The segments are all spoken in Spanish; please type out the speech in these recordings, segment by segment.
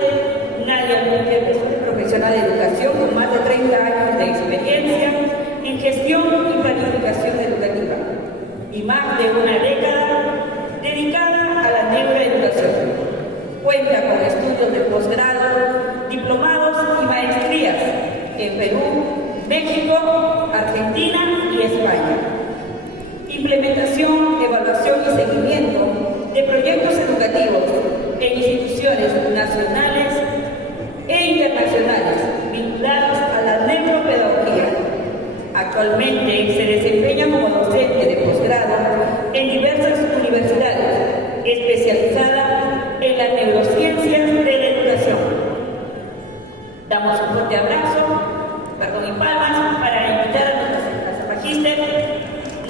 usted, Nadia Gutiérrez, profesional de educación con más de 30 años de experiencia en gestión y planificación educativa y más de una década dedicada a la neuroeducación. Cuenta con estudios de posgrado, diplomados y maestrías en Perú, México, Argentina y España. Implementación, evaluación y seguimiento de proyectos educativos en instituciones nacionales e internacionales vinculados a la neuropedagogía. Actualmente se desempeña como docente de posgrado en diversas universidades, especializada en las neurociencias de la educación. Damos un fuerte abrazo, y palmas para invitar a nuestra magíster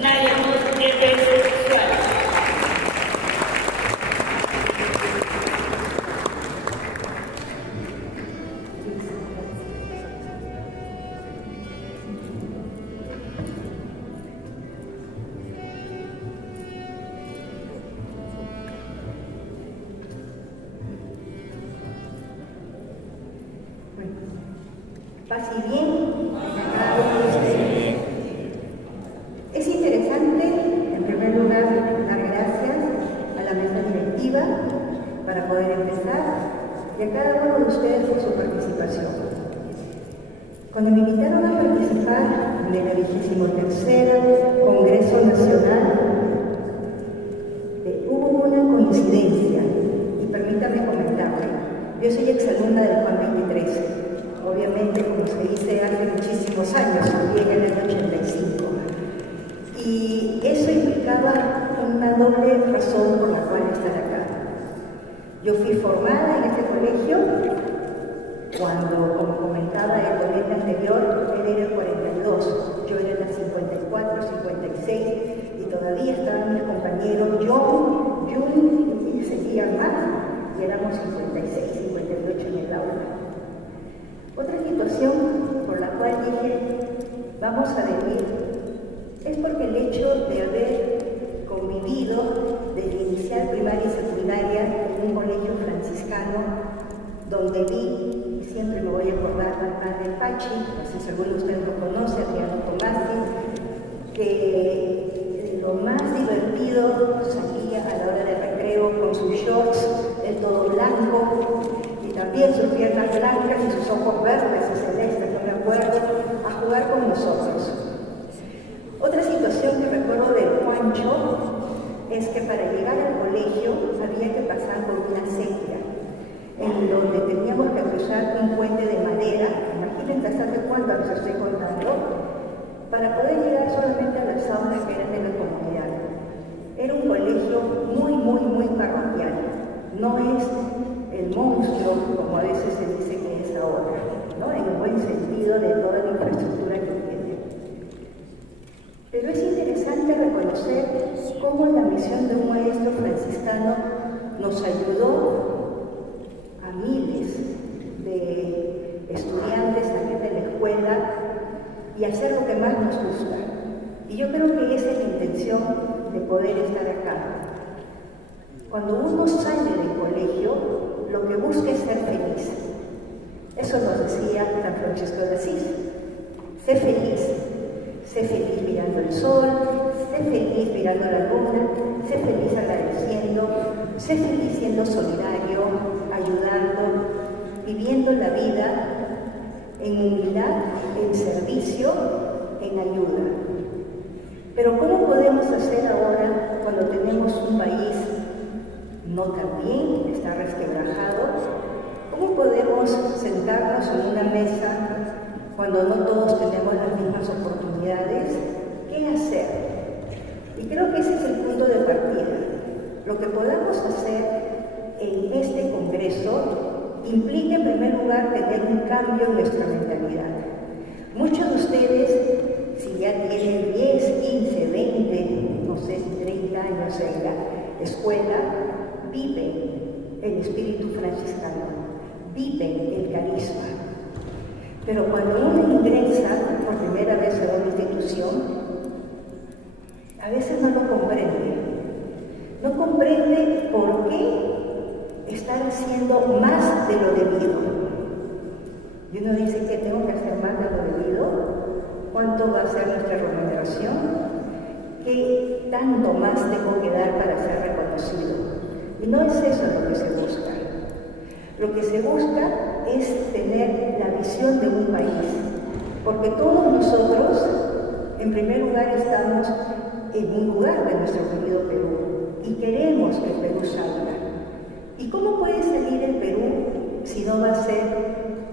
Nadia Gutiérrez Suárez. Paz y bien. Es interesante, en primer lugar, dar gracias a la mesa directiva para poder empezar y a cada uno de ustedes por su participación. Cuando me invitaron a participar en el 23º Congreso Nacional, hubo una coincidencia, y permítame comentarle. Yo soy exalumna del Juan 23. Obviamente, como se dice, hace muchísimos años, llegué en el 85. Y eso implicaba una doble razón por la cual estar acá. Yo fui formada en este colegio cuando, como comentaba el colegio anterior, él era el 42, yo era la 54, 56, y todavía estaban mis compañeros Jun, y seguían más, y éramos 56, 58 en el aula. Otra situación por la cual dije, vamos a venir, es porque el hecho de haber convivido desde inicial primaria y secundaria en un colegio franciscano, donde vi, y siempre me voy a acordar al padre Pachi, no sé si alguno de ustedes lo conoce, Adriano Tomasi, que lo más divertido salía a la hora de recreo con sus shorts, el todo blanco, también sus piernas blancas y sus ojos verdes y celestes, no me acuerdo, a jugar con nosotros. Otra situación que recuerdo del Juancho es que para llegar al colegio había que pasar por una sequía, en donde teníamos que cruzar un puente de madera, imagínense hasta cuándo les estoy contando, para poder llegar solamente a las aulas que eran de la comunidad. Era un colegio muy parroquial, no es el monstruo, como a veces se dice que es ahora, ¿no? En el buen sentido de toda la infraestructura que tiene. Pero es interesante reconocer cómo la misión de un maestro franciscano nos ayudó a miles de estudiantes, también de la escuela, y hacer lo que más nos gusta. Y yo creo que esa es la intención de poder estar acá. Cuando uno sale del colegio, lo que busca es ser feliz. Eso nos decía San Francisco de Asís. Sé feliz mirando el sol, sé feliz mirando la luna, sé feliz agradeciendo, sé feliz siendo solidario, ayudando, viviendo la vida en humildad, en servicio, en ayuda. Pero ¿cómo podemos hacer ahora cuando tenemos un país no tan bien, está resquebrajado? ¿Cómo podemos sentarnos en una mesa cuando no todos tenemos las mismas oportunidades? ¿Qué hacer? Y creo que ese es el punto de partida. Lo que podamos hacer en este congreso implica en primer lugar tener un cambio en nuestra mentalidad. Muchos de ustedes, si ya tienen 10, 15, 20, no sé si 30 años en la escuela, viven el espíritu franciscano, viven el carisma. Pero cuando uno ingresa por primera vez a una institución, a veces no lo comprende. No comprende por qué estar haciendo más de lo debido. Y uno dice que tengo que hacer más de lo debido. ¿Cuánto va a ser nuestra remuneración? ¿Qué tanto más tengo que dar para ser reconocido? Y no es eso lo que se busca. Lo que se busca es tener la visión de un país, porque todos nosotros, en primer lugar, estamos en un lugar de nuestro querido Perú y queremos que el Perú salga. ¿Y cómo puede salir el Perú si no va a ser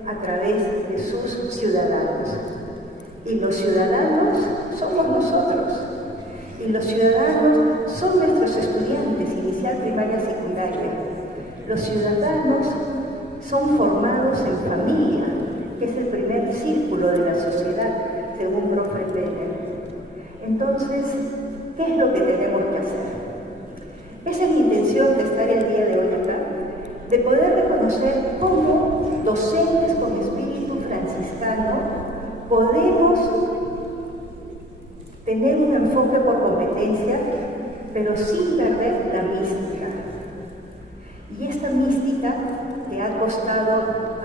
a través de sus ciudadanos? Y los ciudadanos somos nosotros. Y los ciudadanos son nuestros estudiantes, inicial, primaria, secundaria. Los ciudadanos son formados en familia, que es el primer círculo de la sociedad, según profe Benner. Entonces, ¿qué es lo que tenemos que hacer? Esa es mi intención de estar el día de hoy acá, de poder reconocer cómo docentes con espíritu franciscano podemos tener un enfoque por competencia, pero sin perder la mística. Y esta mística que ha costado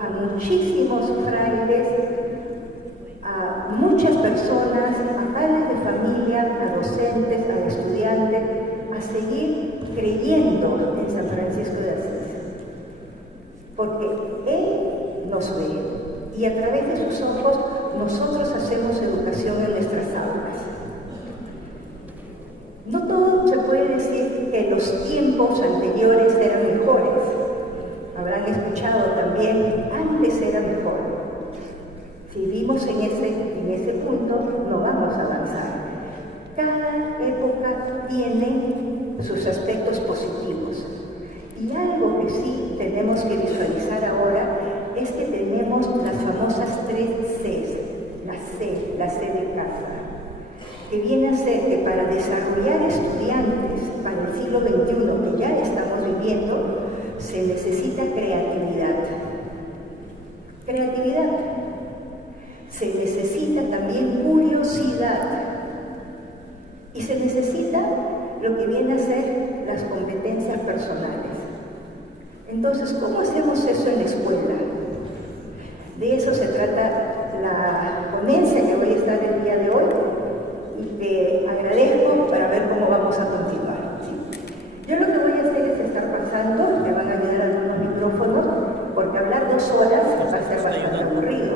a muchísimos frailes, a muchas personas, a padres de familia, a docentes, a estudiantes, a seguir creyendo en San Francisco de Asís. Porque Él nos ve y a través de sus ojos nosotros hacemos educación en nuestras aulas. No todo se puede decir que los tiempos anteriores eran mejores. Habrán escuchado también, antes era mejor. Si vivimos en ese punto, no vamos a avanzar. Cada época tiene sus aspectos positivos. Y algo que sí tenemos que visualizar ahora es que tenemos las famosas 3 Cs. La C de casa, que viene a ser que para desarrollar estudiantes para el siglo XXI que ya estamos viviendo, se necesita creatividad. Creatividad. Se necesita también curiosidad. Y se necesita lo que viene a ser las competencias personales. Entonces, ¿cómo hacemos eso en la escuela? De eso se trata la ponencia que voy a estar el día de hoy y que agradezco para ver cómo vamos a continuar. ¿Sí? Yo lo que voy a hacer es estar pasando, me van a ayudar algunos micrófonos, porque hablar 2 horas va a ser bastante aburrido.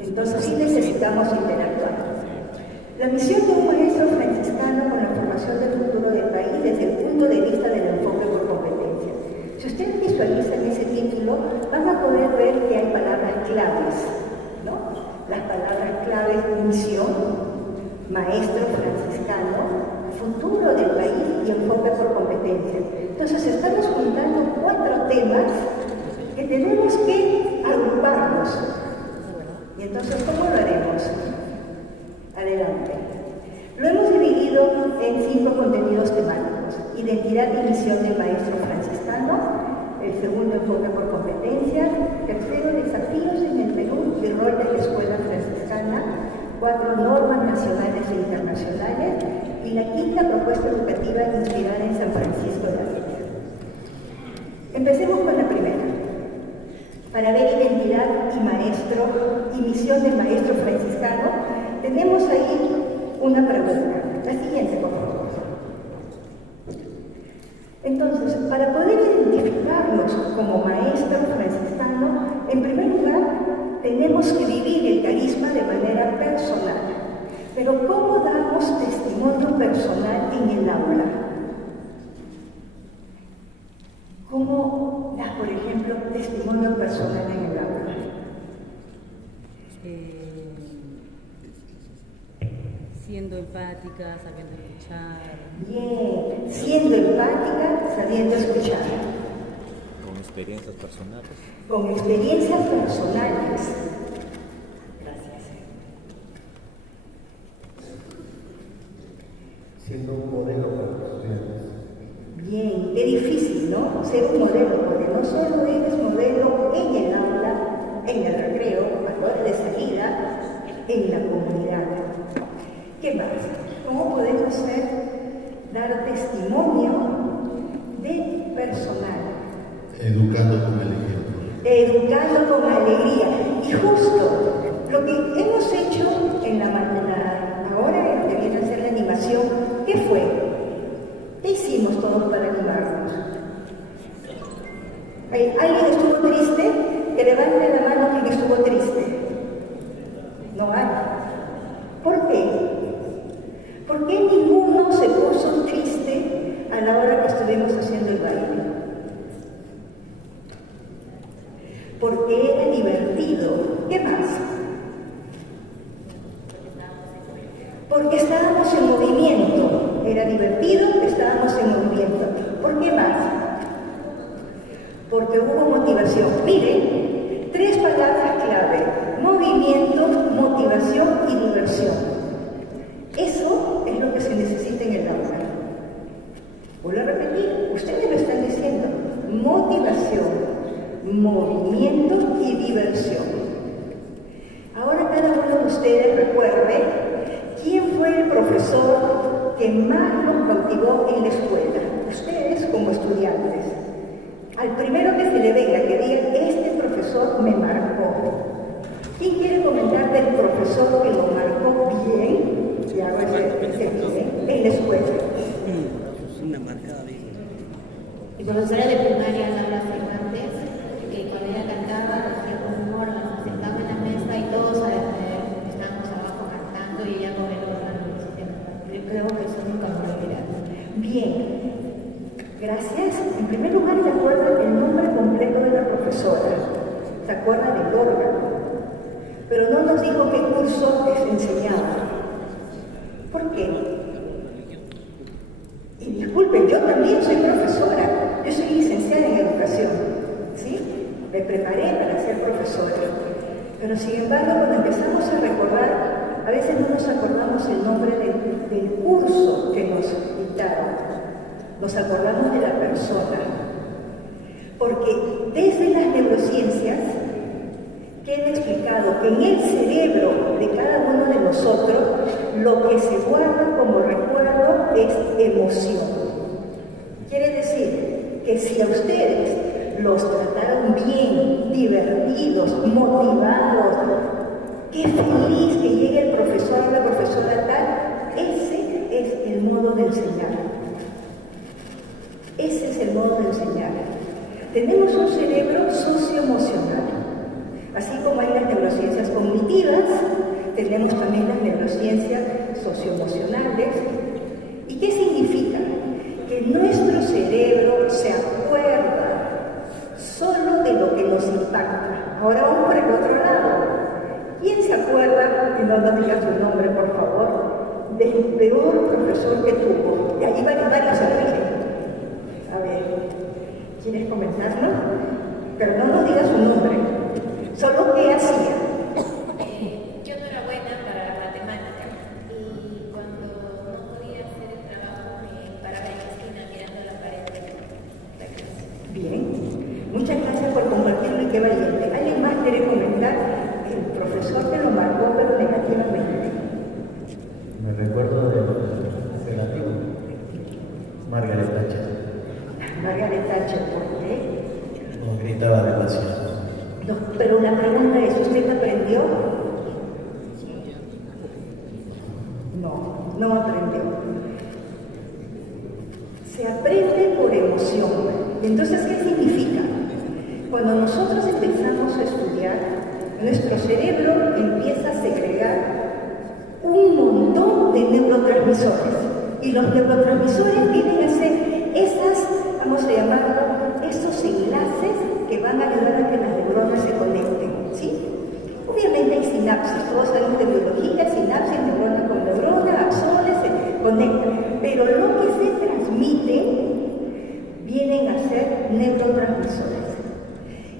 Entonces sí necesitamos interactuar. La misión de un maestro franciscano con la formación del futuro del país desde el punto de vista del enfoque por competencia. Si ustedes visualizan ese título, van a poder ver que hay palabras claves, ¿no? Las palabras claves: misión, maestro franciscano, futuro del país y enfoque por competencia. Entonces estamos juntando 4 temas que tenemos que agruparlos. Y entonces, ¿cómo lo haremos? Adelante. Lo hemos dividido en 5 contenidos temáticos: identidad y misión del maestro franciscano, el segundo, enfoque por competencia, tercero, desafíos en el Perú y rol de la escuela franciscana, 4, normas nacionales e internacionales, y la 5ª, propuesta educativa inspirada en San Francisco de Asís. Empecemos con la primera. Para ver identidad y misión del maestro franciscano, tenemos ahí una pregunta. La siguiente, por favor. Entonces, para poder identificarnos como maestro franciscano, en primer lugar, tenemos que vivir el carisma de manera personal. Pero ¿cómo damos testimonio personal en el aula? ¿Cómo das, por ejemplo, testimonio personal en el aula? Siendo empática, sabiendo escuchar. Bien, siendo empática, sabiendo escuchar. Con experiencias personales. Con experiencias personales. Gracias. Siendo un modelo para los estudiantes. Bien, qué difícil, ¿no? Ser un modelo, porque no solo eres modelo en el aula, en el recreo, a la hora de salida, en la comunidad. ¿Qué más? ¿Cómo podemos dar testimonio de personal? Educando con el ejemplo. Educando con alegría. Y justo lo que hemos hecho ahora en lo que viene a ser la animación, ¿qué fue? ¿Qué hicimos todos para animarnos? ¿Alguien estuvo triste? Que levante la mano quien estuvo triste. No hay. ¿Por qué? ¿Por qué ninguno se puso triste a la hora que estuvimos haciendo el baile? Porque era divertido. ¿Qué más? Porque estábamos en movimiento. Era divertido, estábamos en movimiento. ¿Por qué más? Porque hubo motivación. Miren, 3 palabras clave: movimiento, motivación y diversión. Eso es lo que se necesita en el aula. Vuelvo a repetir, ustedes lo están diciendo: motivación, movimiento y diversión. Ahora cada uno de ustedes recuerde quién fue el profesor que más nos cautivó en la escuela. Ustedes como estudiantes. Al primero que se le venga, que diga: este profesor me marcó. ¿Quién quiere comentar del profesor que lo marcó bien? Y hago ese bien en la escuela. Una marcada bien. Mi profesora de primaria, Laura Cervantes, que cuando ella cantaba, hacía con humor, nos sentaba en la mesa y todos estábamos abajo cantando y ella con el órgano. Yo creo que eso nunca me lo olvidaré. Bien, gracias. En primer lugar, ¿se acuerdan el nombre completo de la profesora? ¿Se acuerdan del órgano? Pero no nos dijo qué curso les enseñaba. ¿Por qué? Y disculpen, yo también soy profesora. Yo soy licenciada en educación, ¿sí? Me preparé para ser profesora. Pero sin embargo, cuando empezamos a recordar, a veces no nos acordamos el nombre del curso que nos dictaron. Nos acordamos de la persona. Porque desde las neurociencias queda explicado que en el cerebro de cada uno de nosotros lo que se guarda como recuerdo es emoción. Quiere decir que si a ustedes los trataron bien, divertidos, motivados, qué feliz que llegue el profesor o la profesora tal, ese es el modo de enseñar. Ese es el modo de enseñar. Tenemos un cerebro socioemocional. Así como hay las neurociencias cognitivas, tenemos también las neurociencias socioemocionales. ¿Y qué significa? Que nuestro cerebro se acuerda solo de lo que nos impacta. Ahora vamos por el otro lado. ¿Quién se acuerda, y no nos diga su nombre por favor, del peor profesor que tuvo? Y ahí van a varios a ver, ¿quieres comentarlo? Pero no nos diga su nombre. ¿Solo qué hacía? Yo no era buena para la matemática y cuando no podía hacer el trabajo me paraba en la esquina mirando la pared de la clase. Bien, muchas gracias por compartirlo y qué valiente. ¿Alguien más quiere comentar el profesor que lo marcó pero negativamente? Me recuerdo del relativo. Margaret Thatcher. Margaret Thatcher, ¿por qué? Nos gritaba demasiado. No, pero la pregunta es, ¿usted aprendió? No aprendió. Se aprende por emoción. Entonces, ¿qué significa? Cuando nosotros empezamos a estudiar, nuestro cerebro empieza a segregar un montón de neurotransmisores. Y los neurotransmisores vienen a ser esas, vamos a llamarlo, esos enlaces que van a ayudar a que las neuronas se conecten, ¿sí? Obviamente hay sinapsis, todos sabemos de biología, sinapsis, neurona con neurona, axones, se conectan, pero lo que se transmite vienen a ser neurotransmisores.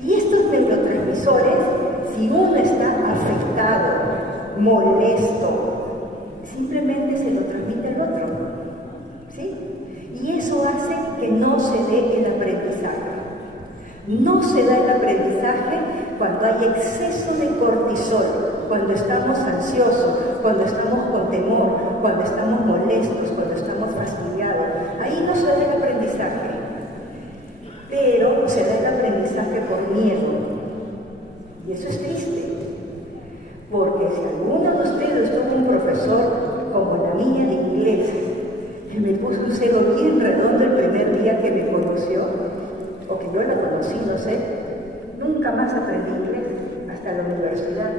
Y estos neurotransmisores, si uno está afectado, molesto, simplemente se lo transmite al otro, ¿sí? Y eso hace que no se dé el aprendizaje. No se da el aprendizaje cuando hay exceso de cortisol, cuando estamos ansiosos, cuando estamos con temor, cuando estamos molestos, cuando estamos fastidiados. Ahí no se da el aprendizaje. Pero se da el miedo. Y eso es triste, porque si alguno de ustedes tuvo un profesor como la mía de inglés, que me puso un cero bien redondo el primer día que me conoció, o que yo la conocí, no sé, nunca más aprendí inglés hasta la universidad,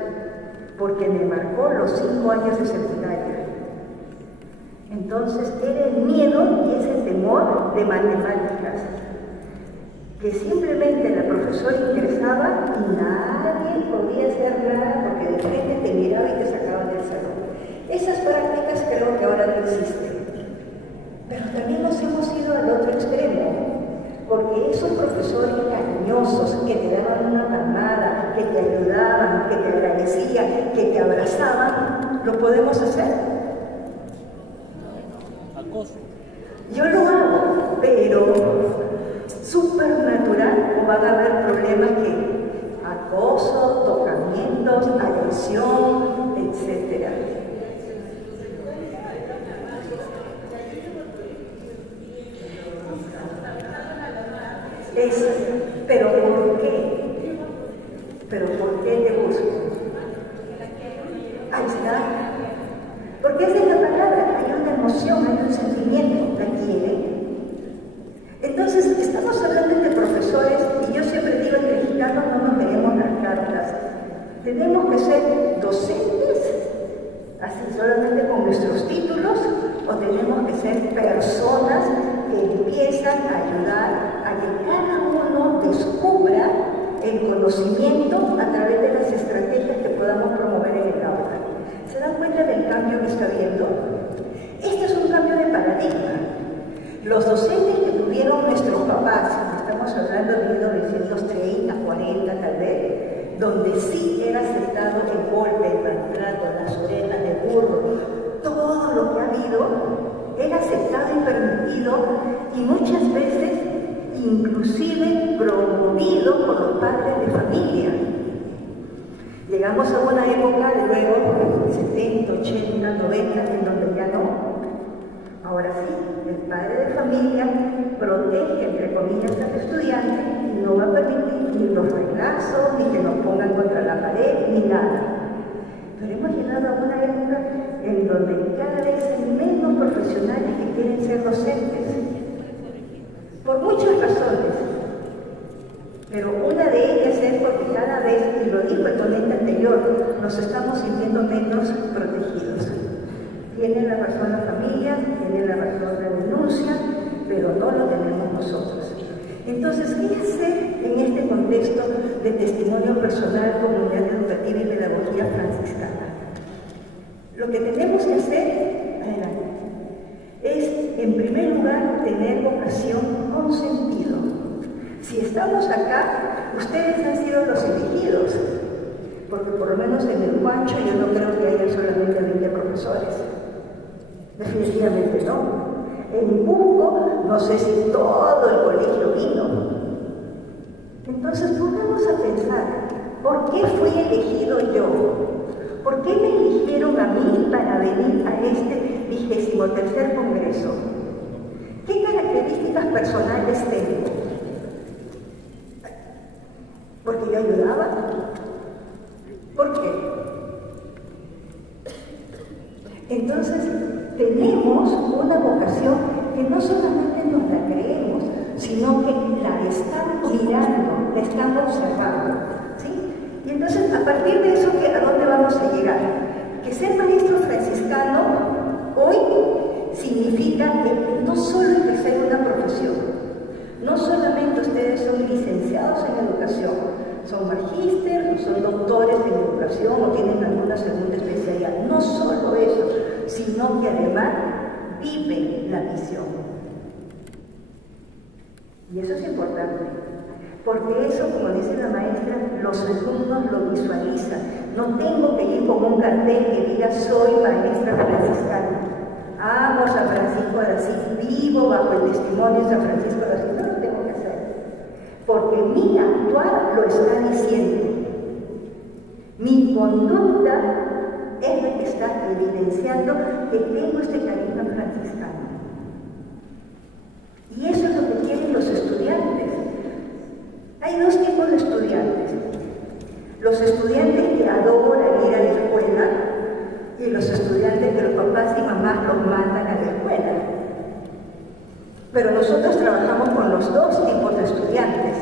porque me marcó los 5 años de secundaria. Entonces era el miedo y ese temor de matemáticas, que simplemente la profesora ingresaba y nadie podía hacer nada porque de frente te miraba y te sacaban del salón. Esas prácticas creo que ahora no existen. Pero también nos hemos ido al otro extremo, porque esos profesores cariñosos que te daban una palmada, que te ayudaban, que te agradecían, que te abrazaban, ¿lo podemos hacer? Yo lo hago, pero súper natural, o van a haber problemas que acoso, tocamientos, agresión, etc. Pero ¿por qué? ¿Pero por qué te busco? Ahí está. Porque esa es la palabra, hay una emoción, hay un sentimiento, ¿la tiene? Entonces, estamos hablando de profesores, y yo siempre digo que los mexicanos no nos queremos las cartas. Tenemos que ser docentes, así solamente con nuestros títulos, o tenemos que ser personas que empiezan a ayudar a que cada uno descubra el conocimiento a través de las estrategias que podamos promover en el aula. ¿Se dan cuenta del cambio que está habiendo? Este es un cambio de paradigma. Los docentes que tuvieron nuestros papás, estamos hablando de 1930, 40 tal vez, donde sí era aceptado el golpe, el maltrato, las orejas de burro, todo lo que ha habido, era aceptado y permitido, y muchas veces inclusive promovido por los padres de familia. Llegamos a una época de luego 70, 80, 90, en donde ya no. Ahora sí, el padre de familia protege, entre comillas, al estudiante y no va a permitir ni los reglazos, ni que nos pongan contra la pared, ni nada. Pero hemos llegado a una época en donde cada vez hay menos profesionales que quieren ser docentes, por muchas razones. Pero una de ellas es porque cada vez, y lo dijo el ponente anterior, nos estamos sintiendo menos protegidos. Tiene la razón la familia, tiene la razón la denuncia, pero no lo tenemos nosotros. Entonces, ¿qué hacer en este contexto de testimonio personal, comunidad educativa y pedagogía franciscana? Lo que tenemos que hacer es, en primer lugar, tener vocación con sentido. Si estamos acá, ustedes han sido los elegidos, porque por lo menos en el Juancho yo no creo que haya solamente 20 profesores. Definitivamente no. En Buco, no sé si todo el colegio vino. Entonces, pongamos a pensar, ¿por qué fui elegido yo? ¿Por qué me eligieron a mí para venir a este 23º Congreso? ¿Qué características personales tengo? ¿Porque yo ayudaba? ¿Por qué? Entonces, tenemos una vocación que no solamente nos la creemos, sino que la estamos mirando, la estamos observando, ¿sí? Y entonces, a partir de eso, ¿a dónde vamos a llegar? Que ser maestro franciscano hoy significa que no solo ejercer una profesión, no solamente ustedes son licenciados en educación, son magíster, son doctores en educación o tienen alguna segunda especialidad. No solo eso, sino que además viven la misión. Y eso es importante, porque eso, como dice la maestra, los alumnos lo visualizan. No tengo que ir con un cartel que diga soy maestra franciscana. Amo a San Francisco de Asís, vivo bajo el testimonio de San Francisco de Asís. No lo tengo que hacer, porque mi actuar lo está diciendo. Mi conducta es la que está evidenciando que tengo este carisma franciscano. Y eso es lo que quieren los estudiantes. Hay dos tipos de estudiantes. los estudiantes que adoran ir a la escuela y los estudiantes que los papás y mamás los mandan a la escuela. Pero nosotros trabajamos con los dos tipos de estudiantes.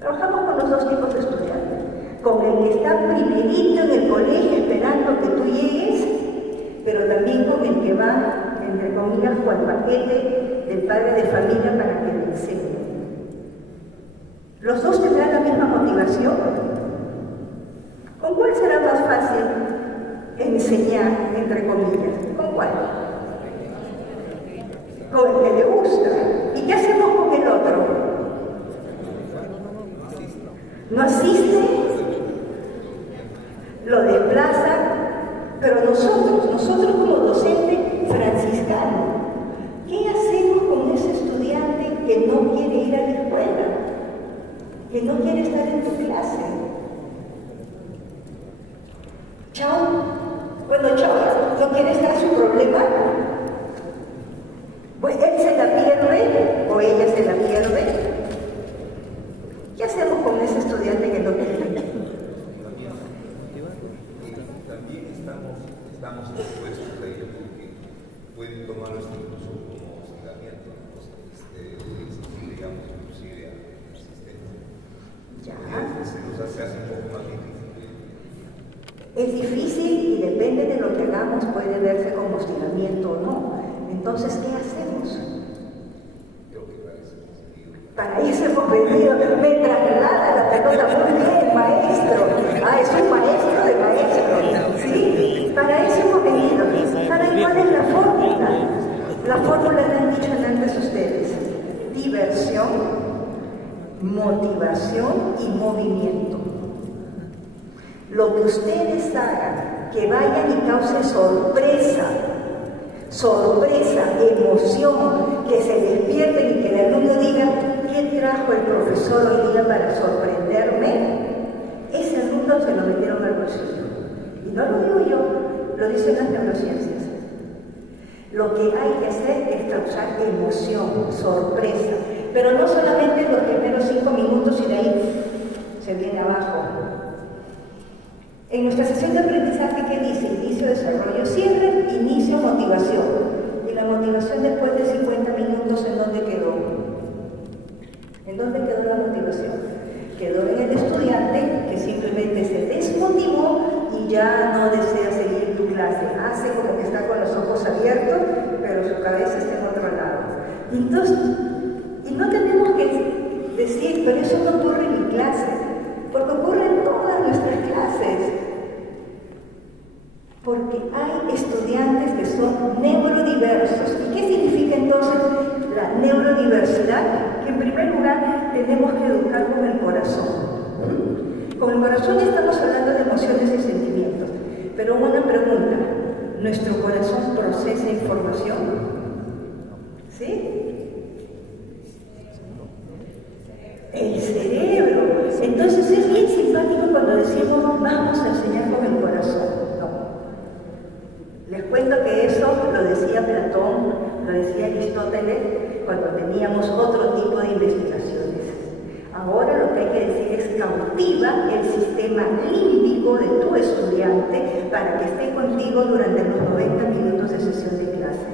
Trabajamos con los dos tipos de estudiantes. Con el que está primerito en el colegio esperando que tú llegues, pero también con el que va, entre comillas, con el paquete del padre de familia para que le enseñe. ¿Los dos tendrán la misma motivación? ¿Con cuál será más fácil enseñar, entre comillas? ¿Con cuál? Con el que le gusta. ¿Y qué hacemos con el otro? ¿No asiste? Lo desplazan, pero nosotros como docentes franciscanos, ¿qué hacemos con ese estudiante que no quiere ir a la escuela? Que no quiere estar en tu clase. Chao. Bueno, chao, no quiere estar su problema. Pues él se la pierde o ella se la pierde. ¿Qué hacemos con ese estudiante que no quiere? También estamos expuestos a ello porque pueden tomarlo incluso como hostigamiento, digamos, inclusive al sistema. Se nos hace un poco más difícil. Es difícil y depende de lo que hagamos, puede verse como hostigamiento o no. Entonces, ¿qué hacemos? Para eso hemos venido. Me traslada la pelota muy bien, maestro. Ah, es un maestro de maestros. Sí, para eso hemos venido. ¿Saben cuál es la fórmula? La fórmula la han dicho antes ustedes. Diversión, motivación y movimiento. Lo que ustedes hagan, que vayan y cause sorpresa, emoción, que se despierten y que el alumno diga, ¿qué trajo el profesor hoy día para sorprenderme? Ese alumno se lo metieron al bolsillo. Y no lo digo yo, lo dicen las neurociencias. Lo que hay que hacer es causar emoción, sorpresa, pero no solamente en los primeros 5 minutos y de ahí se viene abajo. En nuestra sesión de aprendizaje, ¿qué dice? Inicio, desarrollo, cierre, inicio, motivación. Y la motivación después de 50 minutos, ¿en dónde quedó? ¿En dónde quedó la motivación? Quedó en el estudiante que simplemente se desmotivó y ya no desea seguir tu clase. Hace como que está con los ojos abiertos, pero su cabeza está en otro lado. Entonces, y no tenemos que decir, pero eso no ocurre en mi clase, porque ocurre en todas nuestras clases. Porque hay estudiantes que son neurodiversos. ¿Y qué significa entonces la neurodiversidad? Que en primer lugar tenemos que educar con el corazón. Con el corazón estamos hablando de emociones y sentimientos. Pero una pregunta, ¿nuestro corazón procesa información? ¿Sí? El cerebro. Entonces es bien simpático cuando decimos vamos a enseñar con el corazón. Les cuento que eso lo decía Platón, lo decía Aristóteles, cuando teníamos otro tipo de investigaciones. Ahora lo que hay que decir es cautiva el sistema límbico de tu estudiante para que esté contigo durante los 90 minutos de sesión de clase.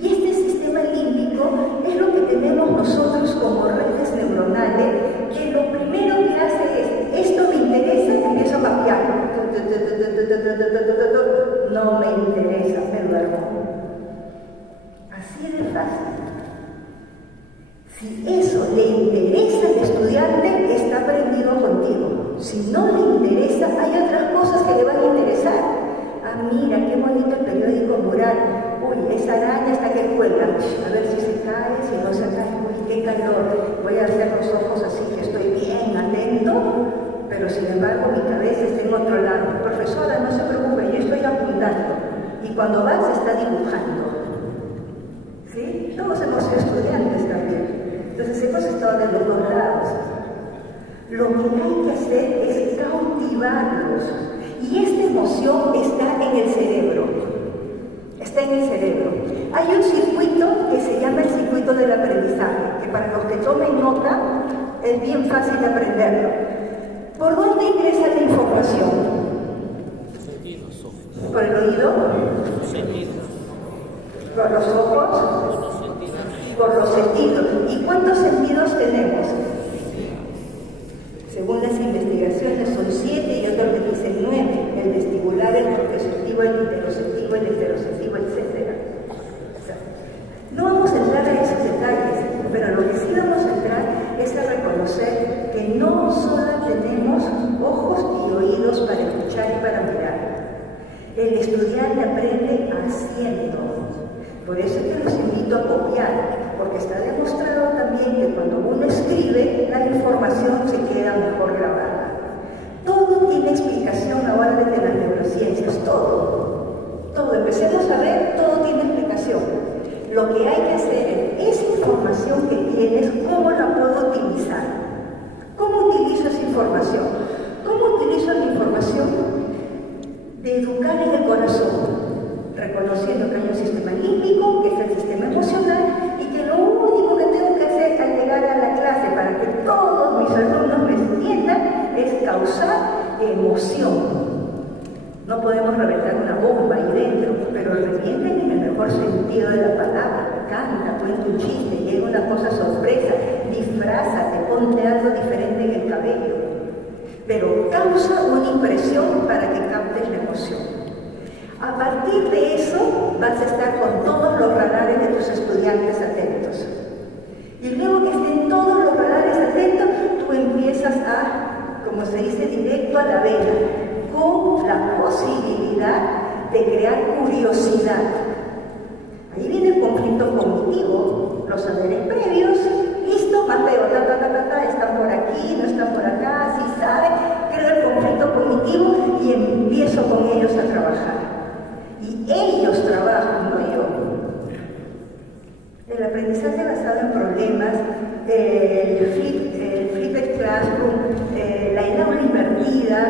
Y este sistema límbico es lo que tenemos nosotros como redes neuronales, que lo primero que hace es, esto me interesa, empiezo a mapear. No me interesa, me duermo. Así de fácil. Si eso le interesa al estudiante, está prendido contigo. Si no le interesa, hay otras cosas que le van a interesar. Ah, mira, qué bonito el periódico mural. Uy, esa araña está que cuelga. A ver si se cae, si no se cae. Uy, qué calor. Voy a hacer los ojos así que estoy bien atento, pero sin embargo mi cabeza está en otro lado. Profesora, no se preocupe, yo estoy apuntando. Y cuando vas, está dibujando. ¿Sí? Todos hemos sido estudiantes también. Entonces hemos estado de los dos lados. Lo que hay que hacer es cautivarlos. Y esta emoción está en el cerebro. Está en el cerebro. Hay un circuito que se llama el circuito del aprendizaje, que para los que tomen nota es bien fácil aprenderlo. ¿Por dónde ingresa la información? ¿Por el oído? ¿Por los ojos? Por los sentidos. ¿Y cuántos sentidos tenemos? Según las investigaciones son 7 y otros que dicen 9. El vestibular, el propioceptivo, el interoceptivo, el heteroceptivo, etc. No vamos a entrar a esos detalles, pero lo que sí vamos a entrar es a reconocer que no solo tenemos ojos y oídos para escuchar y para mirar. El estudiante aprende haciendo. Por eso es que los invito a copiar, porque está demostrado también que cuando uno escribe, la información se queda mejor grabada. Todo tiene explicación ahora desde las neurociencias, todo. Todo, empecemos a ver, todo tiene explicación. Lo que hay que hacer es, esa información que tienes, ¿cómo la puedo utilizar? ¿Cómo utilizo esa información? ¿Cómo utilizo la información? De educar en el corazón, reconociendo que hay un sistema límbico, que es el sistema emocional, y que lo único que tengo que hacer al llegar a la clase para que todos mis alumnos me entiendan es causar emoción. No podemos reventar una bomba ahí dentro, pero revienten en el mejor sentido de la palabra. Canta, cuenta un chiste, llega una cosa sorpresa, disfrázate, ponte algo diferente en el cabello. Pero causa una impresión para que captes la emoción. A partir de eso vas a estar con todos los radares de tus estudiantes atentos. Y luego que estén todos los radares atentos, tú empiezas a, como se dice, directo a la vena, con la posibilidad de crear curiosidad. Ahí viene el conflicto cognitivo, los saberes previos. Listo, Mateo, están por aquí, no están por acá, sí sabe, creo el conflicto cognitivo y empiezo con ellos a trabajar. Y ellos trabajan, no yo. El aprendizaje basado en problemas, el flipped classroom, la aula invertida,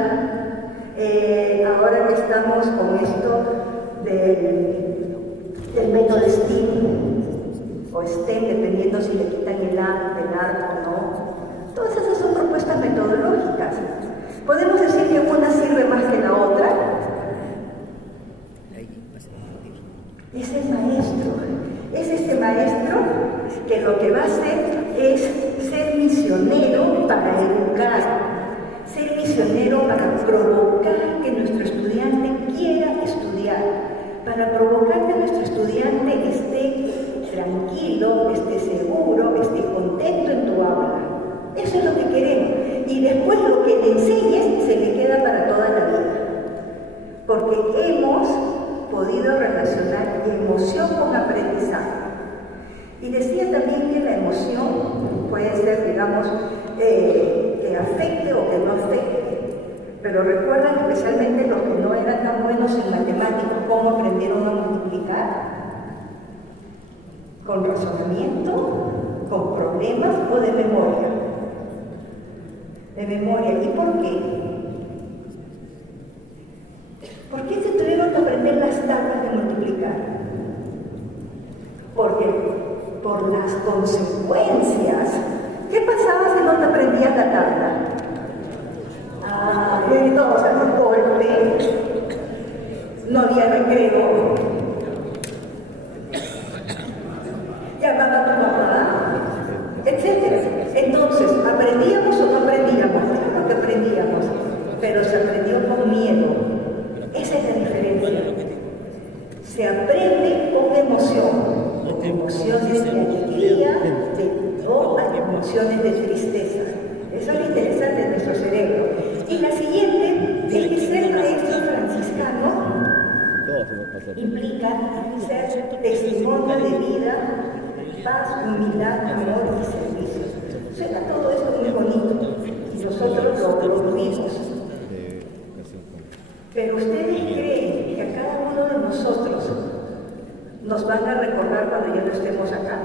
ahora que estamos con esto del método STEAM, o STEM, dependiendo si le quitan el A del A o no. Todas esas son propuestas metodológicas. ¿Podemos decir que una sirve más que la otra? Es el maestro. Es este maestro que lo que va a hacer es ser misionero para educar, ser misionero para provocar que nuestro estudiante quiera estudiar, para provocar que nuestro estudiante esté tranquilo, esté seguro, esté contento en tu aula. Eso es lo que queremos. Y después lo que le enseñes se le queda para toda la vida. Porque hemos podido relacionar emoción con aprendizaje. Y decía también que la emoción puede ser, digamos, que afecte o que no afecte. Pero recuerdan especialmente los que no eran tan buenos en matemáticas, cómo aprendieron a multiplicar. ¿Con razonamiento? ¿Con problemas o de memoria? De memoria. ¿Y por qué? ¿Por qué se tuvieron que aprender las tablas de multiplicar? Porque por las consecuencias. ¿Qué pasaba si no te aprendías la tabla? Todos a un golpe. No había recreo. Llamaba a tu mamá, etc. Entonces, ¿aprendíamos o no aprendíamos? Claro que aprendíamos, pero se aprendió con miedo. Esa es la diferencia. Se aprende con emoción. Emociones de alegría, o emociones de tristeza. Eso es lo interesante de nuestro cerebro. Y la siguiente, es que ser maestro franciscano implica ser testimonio de vida, paz, humildad, amor y servicio. Suena todo esto muy bonito y nosotros lo vivimos. Pero ustedes creen que a cada uno de nosotros nos van a recordar cuando ya no estemos acá.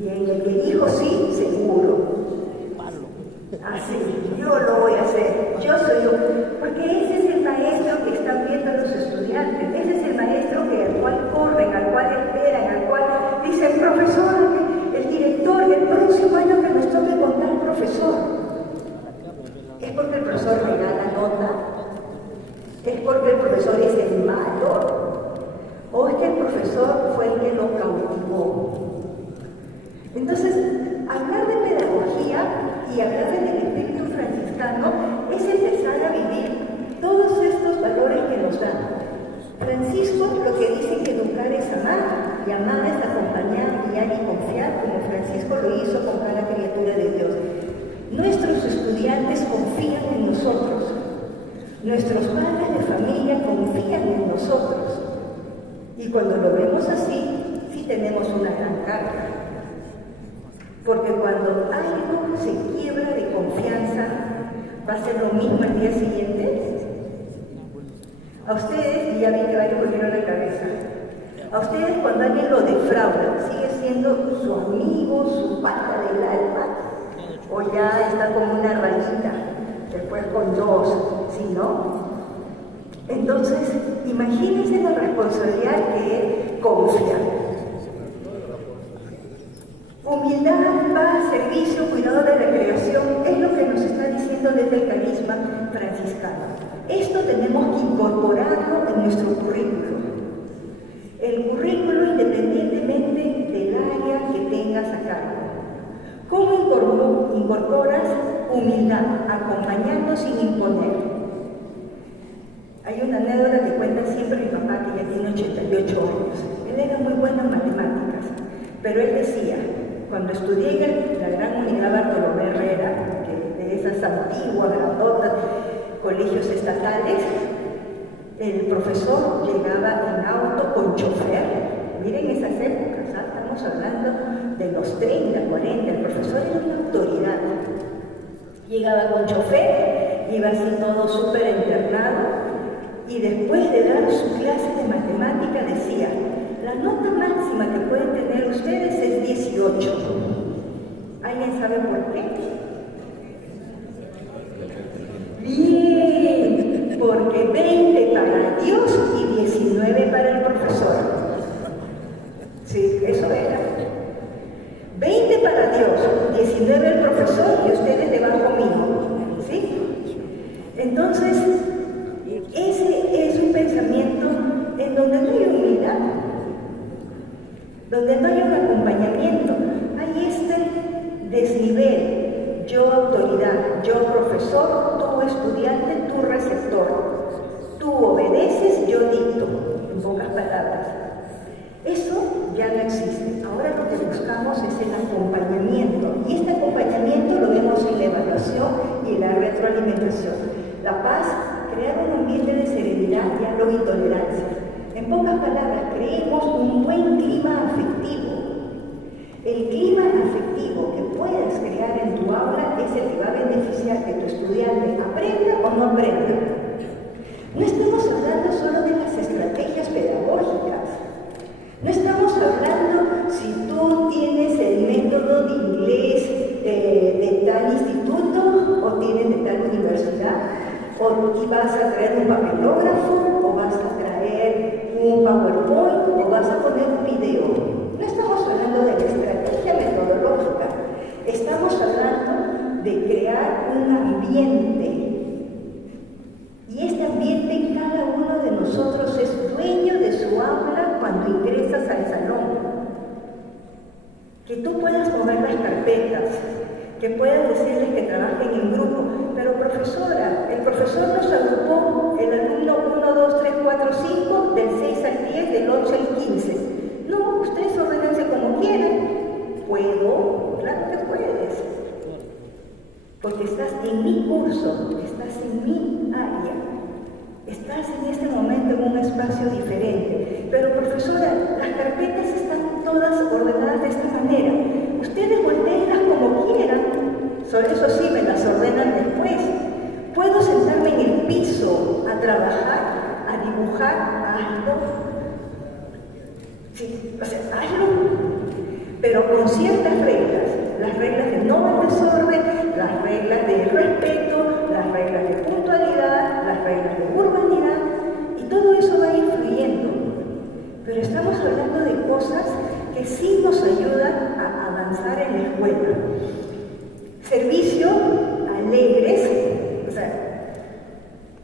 Y en el que dijo sí, seguro. Así, yo lo voy a hacer, yo soy yo. Porque ese es el maestro que están viendo los estudiantes, ese es el maestro al cual corren, al cual esperan, al cual dicen, profesor, el director, el próximo año que nos toque contar, profesor. Entonces, hablar de pedagogía y hablar del espíritu franciscano es empezar a vivir todos estos valores que nos dan. Francisco lo que dice que educar es amar, y amar es acompañar, guiar y confiar, como Francisco lo hizo con cada criatura de Dios. Nuestros estudiantes confían en nosotros, nuestros padres de familia confían en nosotros, y cuando lo vemos así, sí tenemos una gran carga, porque cuando algo se quiebra de confianza, ¿va a ser lo mismo el día siguiente? A ustedes, y ya vi que varios volvieron la cabeza, a ustedes cuando alguien lo defrauda, ¿sigue siendo su amigo, su pata del alma? ¿O ya está como una rayita, después con dos, ¿sí, no? Entonces, imagínense la responsabilidad que es confiar. Humildad, paz, servicio, cuidado de la creación, es lo que nos está diciendo desde el carisma franciscano. Esto tenemos que incorporarlo en nuestro currículo. El currículo independientemente del área que tengas a cargo. ¿Cómo incorporas humildad? Acompañando sin imponer. Hay una anécdota que cuenta siempre mi papá, que ya tiene 88 años. Él era muy bueno en matemáticas, pero él decía, cuando estudié en la gran unidad Bartolomé Herrera, que de esas antiguas, grandotas, colegios estatales, el profesor llegaba en auto con chofer. Miren esas épocas, ¿eh? Estamos hablando de los 30, 40, el profesor era una autoridad. Llegaba con chofer, iba así todo súper internado, y después de dar su clase de matemática decía, la nota máxima que pueden tener ustedes es 18. ¿Alguien sabe por qué? Bien, porque 20 para Dios y 19 para el profesor. Sí, eso era. 20 para Dios, 19 el profesor y ustedes debajo mío. ¿Sí? Entonces, ese es un pensamiento en donde no hay humildad, donde no hay un acompañamiento, hay este desnivel. Yo autoridad, yo profesor, tú estudiante, tú receptor. Tú obedeces, yo dicto, en pocas palabras. Eso ya no existe. Ahora lo que buscamos es el acompañamiento. Y este acompañamiento lo vemos en la evaluación y la retroalimentación. La paz, crear un ambiente de serenidad, diálogo y tolerancia. En pocas palabras, creemos un buen clima afectivo. El clima afectivo que puedas crear en tu aula es el que va a beneficiar que tu estudiante aprenda o no aprenda. No estamos hablando solo de las estrategias pedagógicas. No estamos hablando si tú tienes el método de inglés de tal instituto o tienes de tal universidad, o vas a traer un papelógrafo, o vas a traer un PowerPoint, o vas a poner un video. No estamos hablando de la estrategia metodológica, estamos hablando de crear un ambiente. Y este ambiente en cada uno de nosotros es dueño de su aula cuando ingresas al salón. Que tú puedas mover las carpetas, que puedas decirles que trabajen en grupo. Pero profesora, el profesor nos agrupó el alumno 1, 2, 3, 4, 5, del 6 al 10, del 8 al 15. No, ustedes ordenense como quieran. ¿Puedo? Claro que puedes. Porque estás en mi curso, estás en mi área. Estás en este momento en un espacio diferente. Pero profesora, las carpetas están todas ordenadas de esta manera. Ustedes volteenlas como quieran. Solo eso sí, me las ordenan después. Puedo sentarme en el piso a trabajar, a dibujar, hazlo. Sí, o sea, hazlo. Pero con ciertas reglas. Las reglas de no al desorden, las reglas de respeto, las reglas de puntualidad, las reglas de urbanidad, y todo eso va influyendo. Pero estamos hablando de cosas que sí nos ayudan a avanzar en la escuela. Servicio, alegres, o sea,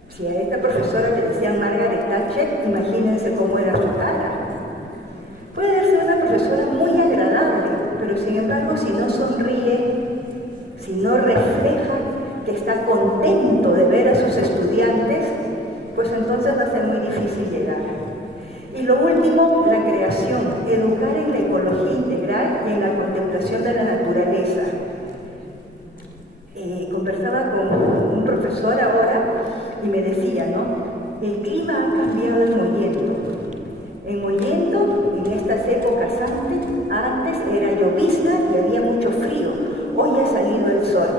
si a esta profesora que decía Margaret Thatcher, imagínense cómo era su cara. Puede ser una profesora muy agradable, pero sin embargo entonces va a ser muy difícil llegar. Y lo último, la creación, educar en la ecología integral y en la contemplación de la naturaleza. Conversaba con un profesor ahora y me decía, ¿no? El clima ha cambiado en Mollendo. En Mollendo, en estas épocas antes era llovizna y había mucho frío. Hoy ha salido el sol.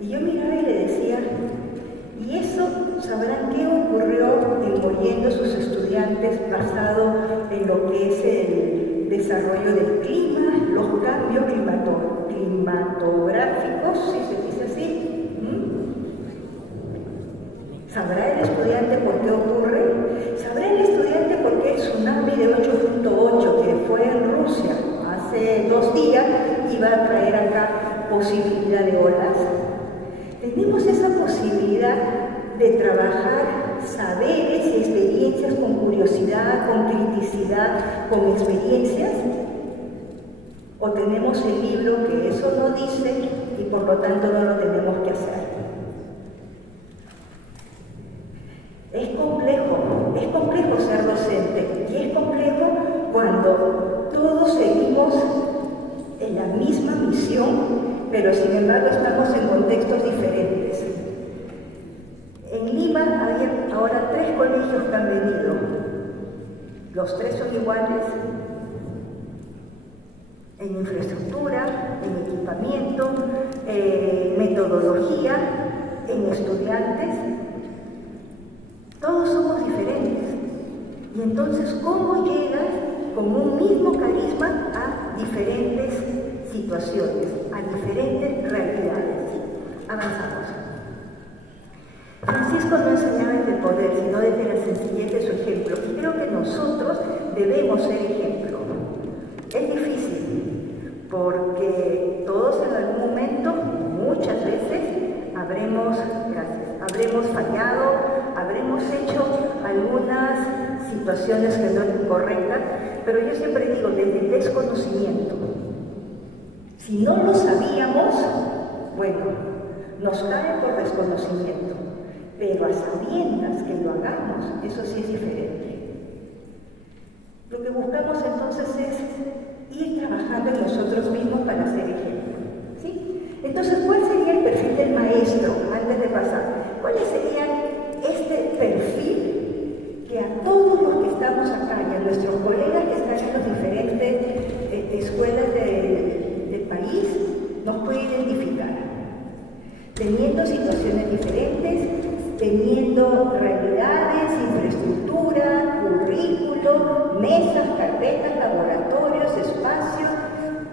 Y yo miraba y le decía, ¿y eso sabrán qué ocurrió en Mollendo sus estudiantes basado en lo que es el desarrollo del clima, los cambios climatográficos, si se dice así? ¿Sabrá el estudiante por qué ocurre? ¿Sabrá el estudiante por qué el tsunami de 8.8 que fue en Rusia hace 2 días iba a traer acá posibilidad de olas? Tenemos esa posibilidad de trabajar saberes y experiencias con curiosidad, con criticidad, con experiencias. ¿O tenemos el libro que eso no dice y por lo tanto no lo tenemos que hacer? Es complejo ser docente y es complejo cuando todos seguimos en la misma misión, pero sin embargo estamos en contextos diferentes. En Lima hay ahora 3 colegios que han venido. Los 3 son iguales en infraestructura, en equipamiento, metodología, en estudiantes. Todos somos diferentes. Y entonces, ¿cómo llegas con un mismo carisma a diferentes situaciones, a diferentes realidades? Avanzamos. Francisco no enseñaba desde el poder, sino desde la sencillez de su ejemplo. Y creo que nosotros debemos ser ejemplo. Es difícil, porque todos en algún momento, muchas veces, habremos fallado, habremos hecho algunas situaciones que no eran correctas, pero yo siempre digo, desde el desconocimiento. Si no lo sabíamos, bueno, nos cae por desconocimiento, pero a sabiendas que lo hagamos, eso sí es diferente. Lo que buscamos entonces es ir trabajando en nosotros mismos para ser ejemplo, ¿sí? Entonces, ¿cuál sería el perfil del maestro antes de pasar? ¿Cuál sería este perfil que a todos los que estamos acá y a nuestros colegas que están en las diferentes escuelas del país nos puede identificar? Teniendo situaciones diferentes, teniendo realidades, infraestructura, currículo, mesas, carpetas, laboratorios, espacios,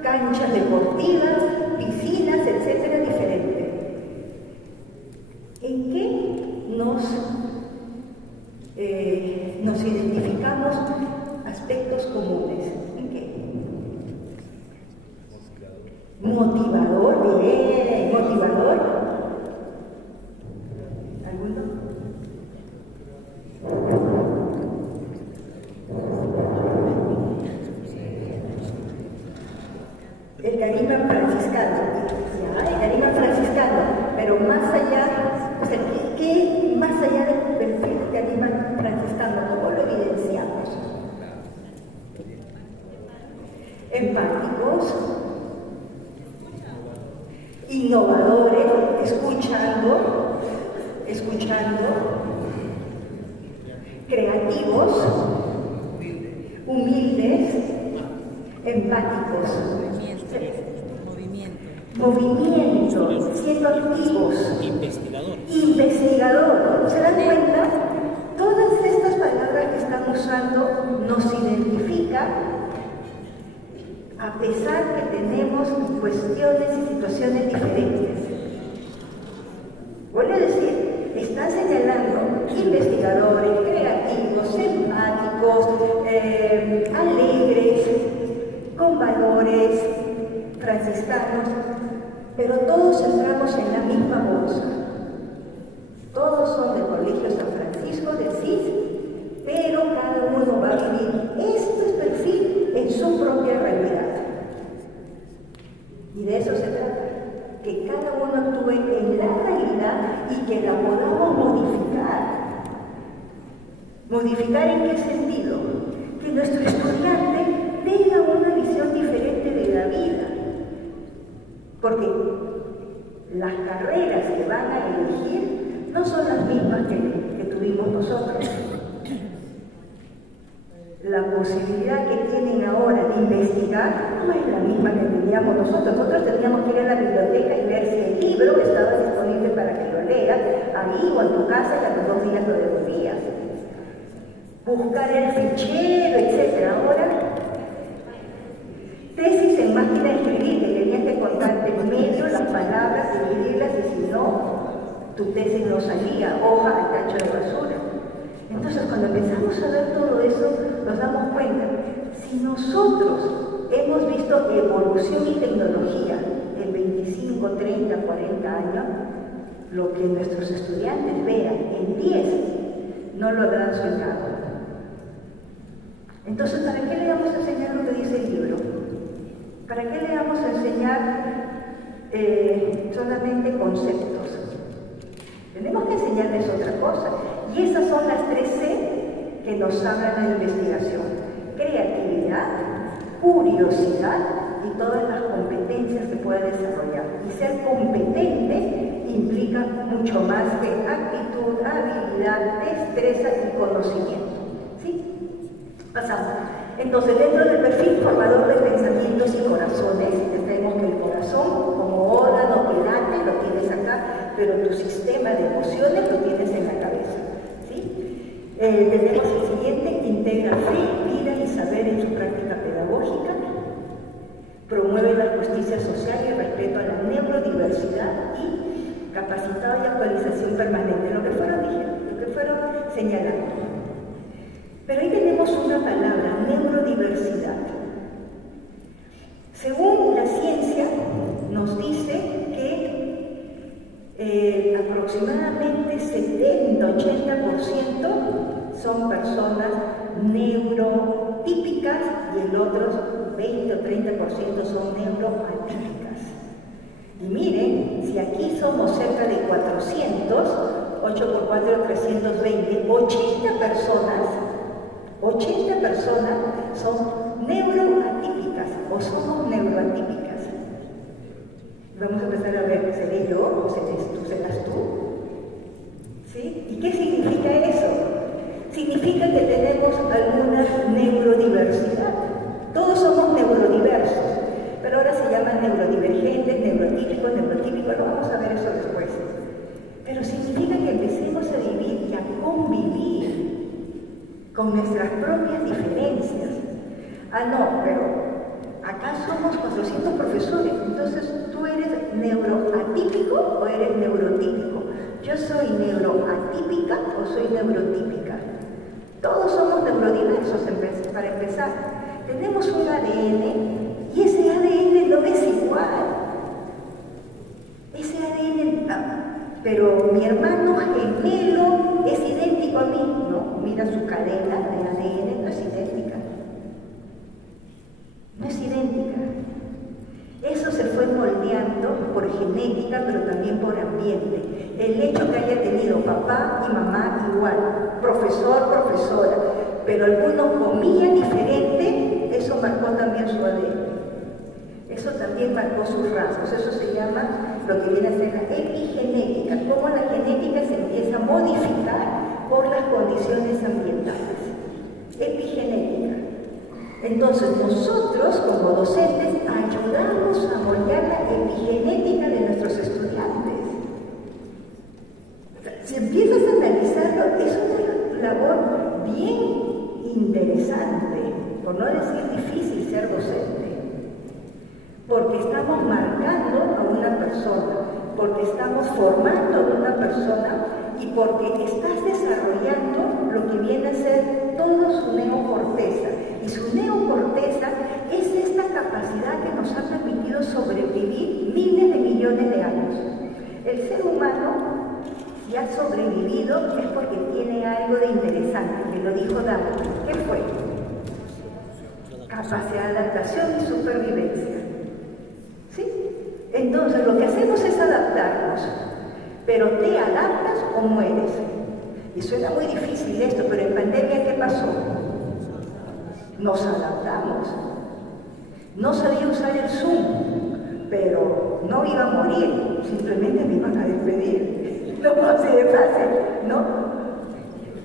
canchas deportivas, piscinas, etcétera, diferente. ¿En qué nos identificamos aspectos comunes? ¿En qué? Motivador, bien, motivador. ¿Alguno? El carisma franciscano. Ya, el carisma franciscano, pero más allá, o sea, ¿qué más allá del perfil del carisma franciscano? ¿Cómo lo evidenciamos? Empáticos, innovadores, escuchando, creativos, humildes, empáticos, movimiento, siendo activos, investigador. ¿Se dan cuenta? Todas estas palabras que están usando nos identifican, a pesar que tenemos cuestiones y situaciones diferentes. Vuelvo a decir, están señalando investigadores, creativos, empáticos, alegres, con valores franciscanos, pero todos entramos en la misma bolsa. Todos son del Colegio San Francisco de Asís, pero cada uno va a vivir este perfil en su propia realidad. Y de eso se trata, que cada uno actúe en la realidad y que la podamos modificar. ¿Modificar en qué sentido? Que nuestro estudiante tenga una visión diferente de la vida. Porque las carreras que van a elegir no son las mismas que tuvimos nosotros. La posibilidad que tienen ahora de investigar no es la misma que teníamos nosotros. Nosotros teníamos que ir a la biblioteca y ver si el libro estaba disponible para que lo leas ahí o en tu casa y a los 2 días lo devolvías. Buscar el fichero, etc. Ahora, tesis en máquina de escribir, que tenías que contarte en medio las palabras, dividirlas, y si no, tu tesis no salía, hoja al tacho de basura. Entonces, cuando empezamos a ver todo eso, nos damos cuenta, si nosotros hemos visto evolución y tecnología en 25, 30, 40 años, lo que nuestros estudiantes vean en 10 no lo habrán soñado. Entonces, ¿para qué le vamos a enseñar lo que dice el libro? ¿Para qué le vamos a enseñar solamente conceptos? Tenemos que enseñarles otra cosa. Y esas son las 3 C que nos hablan la investigación. Creatividad, curiosidad y todas las competencias que pueda desarrollar. Y ser competente implica mucho más que actitud, habilidad, destreza y conocimiento. ¿Sí? Pasamos. Entonces, dentro del perfil formador de pensamientos y corazones, tenemos que el corazón como órgano operante lo tienes acá, pero tu sistema de emociones lo tienes en la cabeza. ¿Sí? Tenemos el siguiente: integra fe, vida y saber en su práctica pedagógica, promueve la justicia social y el respeto a la neurodiversidad y capacitado y actualización permanente, lo que fueron señalando. Pero ahí tenemos una palabra, neurodiversidad. Según la ciencia, nos dice que aproximadamente 70-80% son personas neurotípicas y el otro 20 o 30% son neuroatípicas. Y miren, si aquí somos cerca de 400, 8 por 4, 320, 80 personas son neuroatípicas o somos neuroatípicas. Vamos a empezar a ver, ¿seré yo o serás tú? ¿Sí? ¿Y qué significa eso? Significa que tenemos alguna neurodiversidad. Todos somos neurodiversos, pero ahora se llaman neurodivergentes, neurotípicos, lo vamos a ver eso después. Pero significa que empecemos a vivir y a convivir con nuestras propias diferencias. Ah, no, pero acá somos 400 profesores, entonces ¿tú eres neuroatípico o eres neurotípico? Yo soy neuroatípica o soy neurotípica. Todos somos neurodiversos para empezar. Tenemos un ADN y ese ADN no es igual. Ese ADN, pero mi hermano gemelo es idéntico a mí. No, mira su cadena de ADN, no es idéntica. No es idéntica. Eso se fue moldeando por genética, pero también por ambiente. El hecho que haya tenido papá y mamá igual, profesor, profesora, pero algunos comían diferente, eso marcó también su ADN. Eso también marcó sus rasgos. Eso se llama lo que viene a ser la epigenética, cómo la genética se empieza a modificar por las condiciones ambientales. Epigenética. Entonces nosotros, como docentes, ayudamos a moldear la epigenética de nuestros estudiantes. Si empiezas a analizarlo, es una labor bien interesante, por no decir difícil ser docente. Porque estamos marcando a una persona, porque estamos formando a una persona y porque estás desarrollando lo que viene a ser toda su neocorteza. Y su neocorteza es esta capacidad que nos ha permitido sobrevivir miles de millones de años. El ser humano, si ha sobrevivido, es porque tiene algo de interesante, que lo dijo Darwin. ¿Qué fue? Capacidad de adaptación y supervivencia. ¿Sí? Entonces lo que hacemos es adaptarnos, pero ¿te adaptas o mueres? Y suena muy difícil esto, pero en pandemia, ¿qué pasó? Nos adaptamos. No sabía usar el Zoom, pero no iba a morir, simplemente me iban a despedir. No así de fácil, ¿no?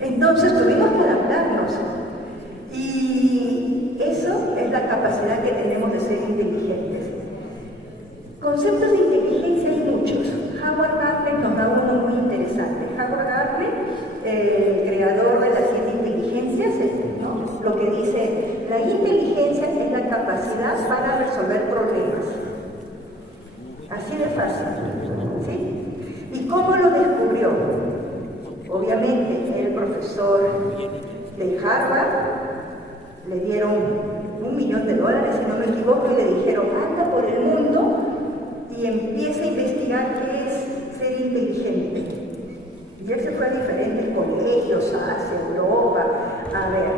Entonces tuvimos que adaptarnos. Y eso es la capacidad que tenemos de ser inteligentes. Conceptos de inteligencia hay muchos. Howard Gardner nos da uno muy interesante. Howard Gardner, el creador de las 7 inteligencias, ¿no? Lo que dice, la inteligencia es la capacidad para resolver problemas. Así de fácil, ¿sí? ¿Y cómo lo descubrió? Obviamente, el profesor de Harvard le dieron $1 millón, si no me equivoco, y le dijeron, anda por el mundo y empieza a investigar qué es ser inteligente. Y él se fue a diferentes colegios, Asia, Europa. A ver,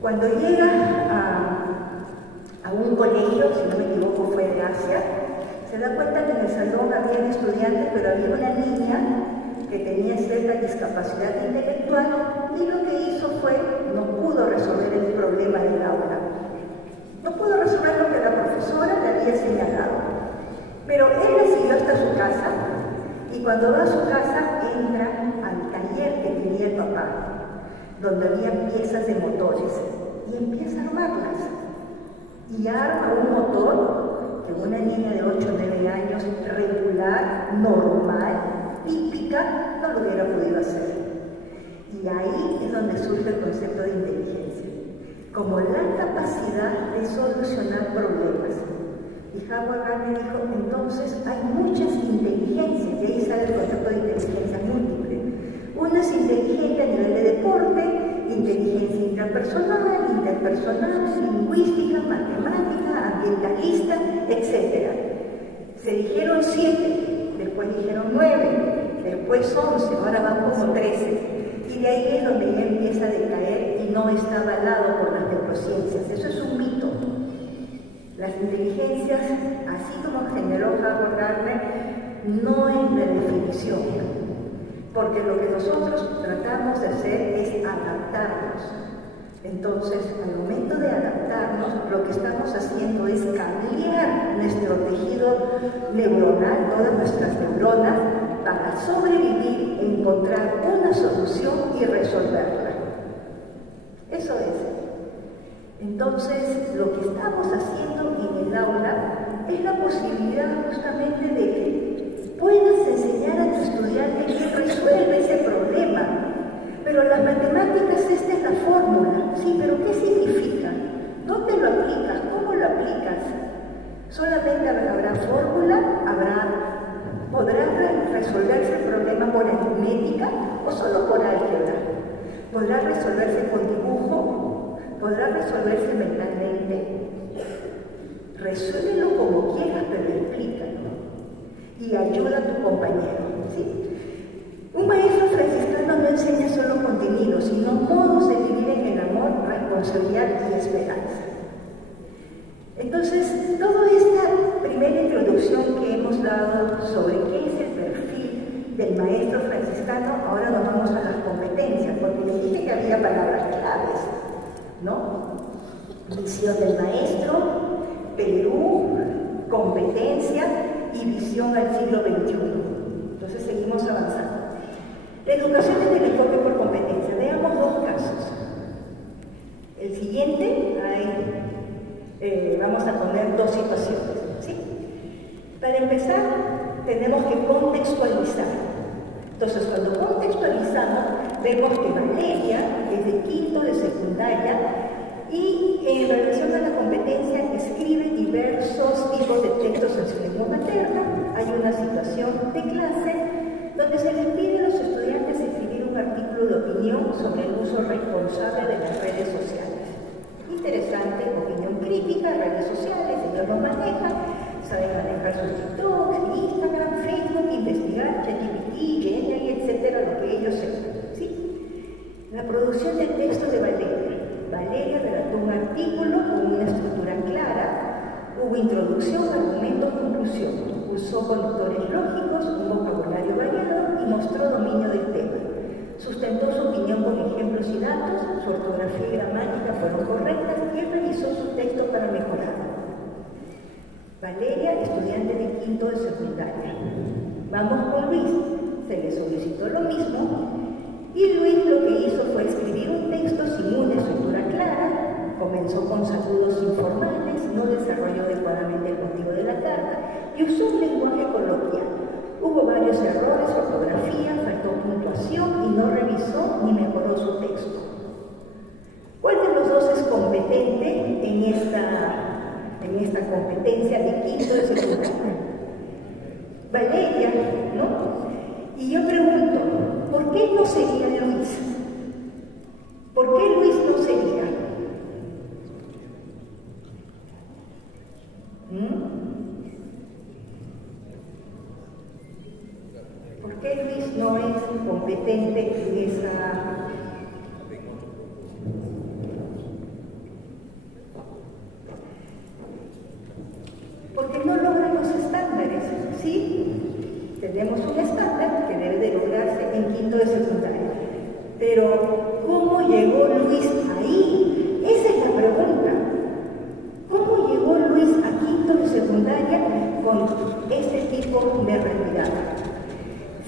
cuando llega a un colegio, si no me equivoco fue de Asia, se da cuenta que en el salón había estudiantes, pero había una niña que tenía cierta discapacidad intelectual y lo que hizo fue, no pudo resolver el problema del aula. No pudo resolver lo que la profesora le había señalado. Pero él la siguió hasta su casa y cuando va a su casa entra al taller que tenía el papá, donde había piezas de motores y empieza a armarlas. Y arma un motor que una niña de 8 o 9 años, regular, normal, típica, no lo hubiera podido hacer. Y ahí es donde surge el concepto de inteligencia, como la capacidad de solucionar problemas. Y Howard Gardner dijo, entonces hay muchas inteligencias, y ahí sale el concepto de inteligencia múltiple. Una es inteligente a nivel de deporte, inteligencia intrapersonal, interpersonal, lingüística, matemática, ambientalista, etc. Se dijeron 7, después dijeron 9, después 11, ahora van como 13. Y de ahí es donde ya empieza a decaer y no está avalado por las neurociencias. Eso es un mito. Las inteligencias, así como generó Howard Gardner, no es la definición, porque lo que nosotros tratamos de hacer es adaptarnos. Entonces, al momento de adaptarnos, lo que estamos haciendo es cambiar nuestro tejido neuronal, todas nuestras neuronas, para sobrevivir, encontrar una solución y resolverla. Eso es. Entonces, lo que estamos haciendo en el aula es la posibilidad justamente de que puedas enseñar a tu estudiante que resuelve ese problema. Pero las matemáticas, esta es la fórmula. Sí, pero ¿qué significa? ¿Dónde lo aplicas? ¿Cómo lo aplicas? ¿Solamente habrá fórmula? ¿Podrá resolverse el problema por aritmética o solo por álgebra? ¿Podrá resolverse con dibujo? ¿Podrá resolverse mentalmente? Resuélvelo como quieras, pero explícalo. Y ayuda a tu compañero, ¿sí? Un maestro franciscano no enseña solo contenido, sino modos de vivir en el amor, responsabilidad y esperanza. Entonces, toda esta primera introducción que hemos dado sobre qué es el perfil del maestro franciscano, ahora nos vamos a las competencias, porque les dije que había palabras claves, ¿no? Misión del maestro, Perú, competencia y visión al siglo XXI. Entonces seguimos avanzando. La educación es el enfoque por competencia. Veamos 2 casos. El siguiente, vamos a poner 2 situaciones, ¿sí? Para empezar, tenemos que contextualizar. Entonces, cuando contextualizamos, vemos que Valeria es de 5º de secundaria y en relación a la competencia escribe diversos tipos de textos en su lengua materna. Hay una situación de clase donde se les pide a los estudiantes escribir un artículo de opinión sobre el uso responsable de las redes sociales. Interesante, opinión crítica, redes sociales, ellos lo manejan, saben manejar sus TikToks, Instagram, Facebook, investigar, ChatGPT, Gemini, etcétera, lo que ellos sepan, ¿sí? La producción de textos de Valeria. Valeria redactó un artículo con una estructura clara, hubo introducción, argumento, conclusión, usó conductores lógicos, un vocabulario variado y mostró dominio del tema. Sustentó su opinión con ejemplos y datos, su ortografía y gramática fueron correctas y él revisó su texto para mejorarlo. Valeria, estudiante de quinto de secundaria. Vamos con Luis. Se le solicitó lo mismo y Luis lo que hizo fue escribir un texto sin una estructura clara, comenzó con saludos informales, no desarrolló adecuadamente el motivo de la carta y usó un lenguaje coloquial. Hubo varios errores, ortografía, faltó puntuación y no revisó ni mejoró su texto. ¿Cuál de los dos es competente en esta competencia de quinto de secundaria? Valeria, ¿no? Y yo pregunto, ¿por qué no sería Luis? ¿Por qué Luis no sería? ¿Por qué Luis no es competente en esa? Porque no logra los estándares, ¿sí? Tenemos un estándar que debe de lograrse en quinto de secundaria. Pero, ¿cómo llegó Luis ahí? Esa es la pregunta. ¿Cómo llegó Luis a quinto de secundaria con este tipo de realidad?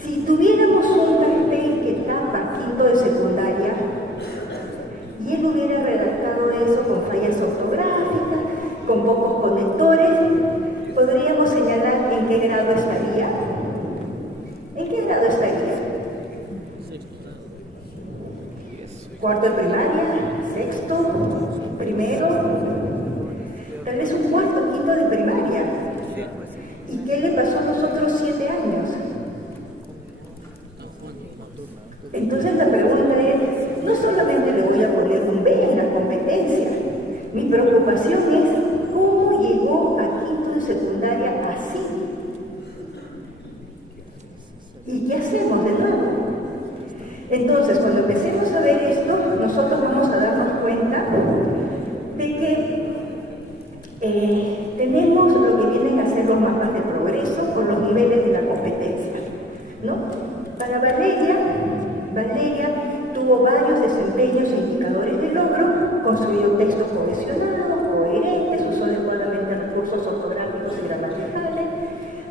Si tuviéramos un cartel que tapa quinto de secundaria y él hubiera redactado eso con fallas ortográficas, con pocos conectores, podríamos señalar en qué grado estaría. ¿En qué grado estaría? ¿Cuarto de primaria? ¿Sexto? ¿Primero? Tal vez un cuarto, quinto de primaria. ¿Y qué le pasó a los otros 7 años? Entonces la pregunta es, no solamente le voy a poner un B en la competencia, mi preocupación es cómo llegó a quinto de secundaria así. ¿Y qué hacemos de nuevo? Entonces, cuando empecemos a ver esto, nosotros vamos a darnos cuenta de que tenemos lo que vienen a ser los mapas de progreso con los niveles de la competencia, ¿no? Para Valeria tuvo varios desempeños e indicadores de logro, construyó textos cohesionados, coherentes, usó adecuadamente recursos ortográficos y gramaticales,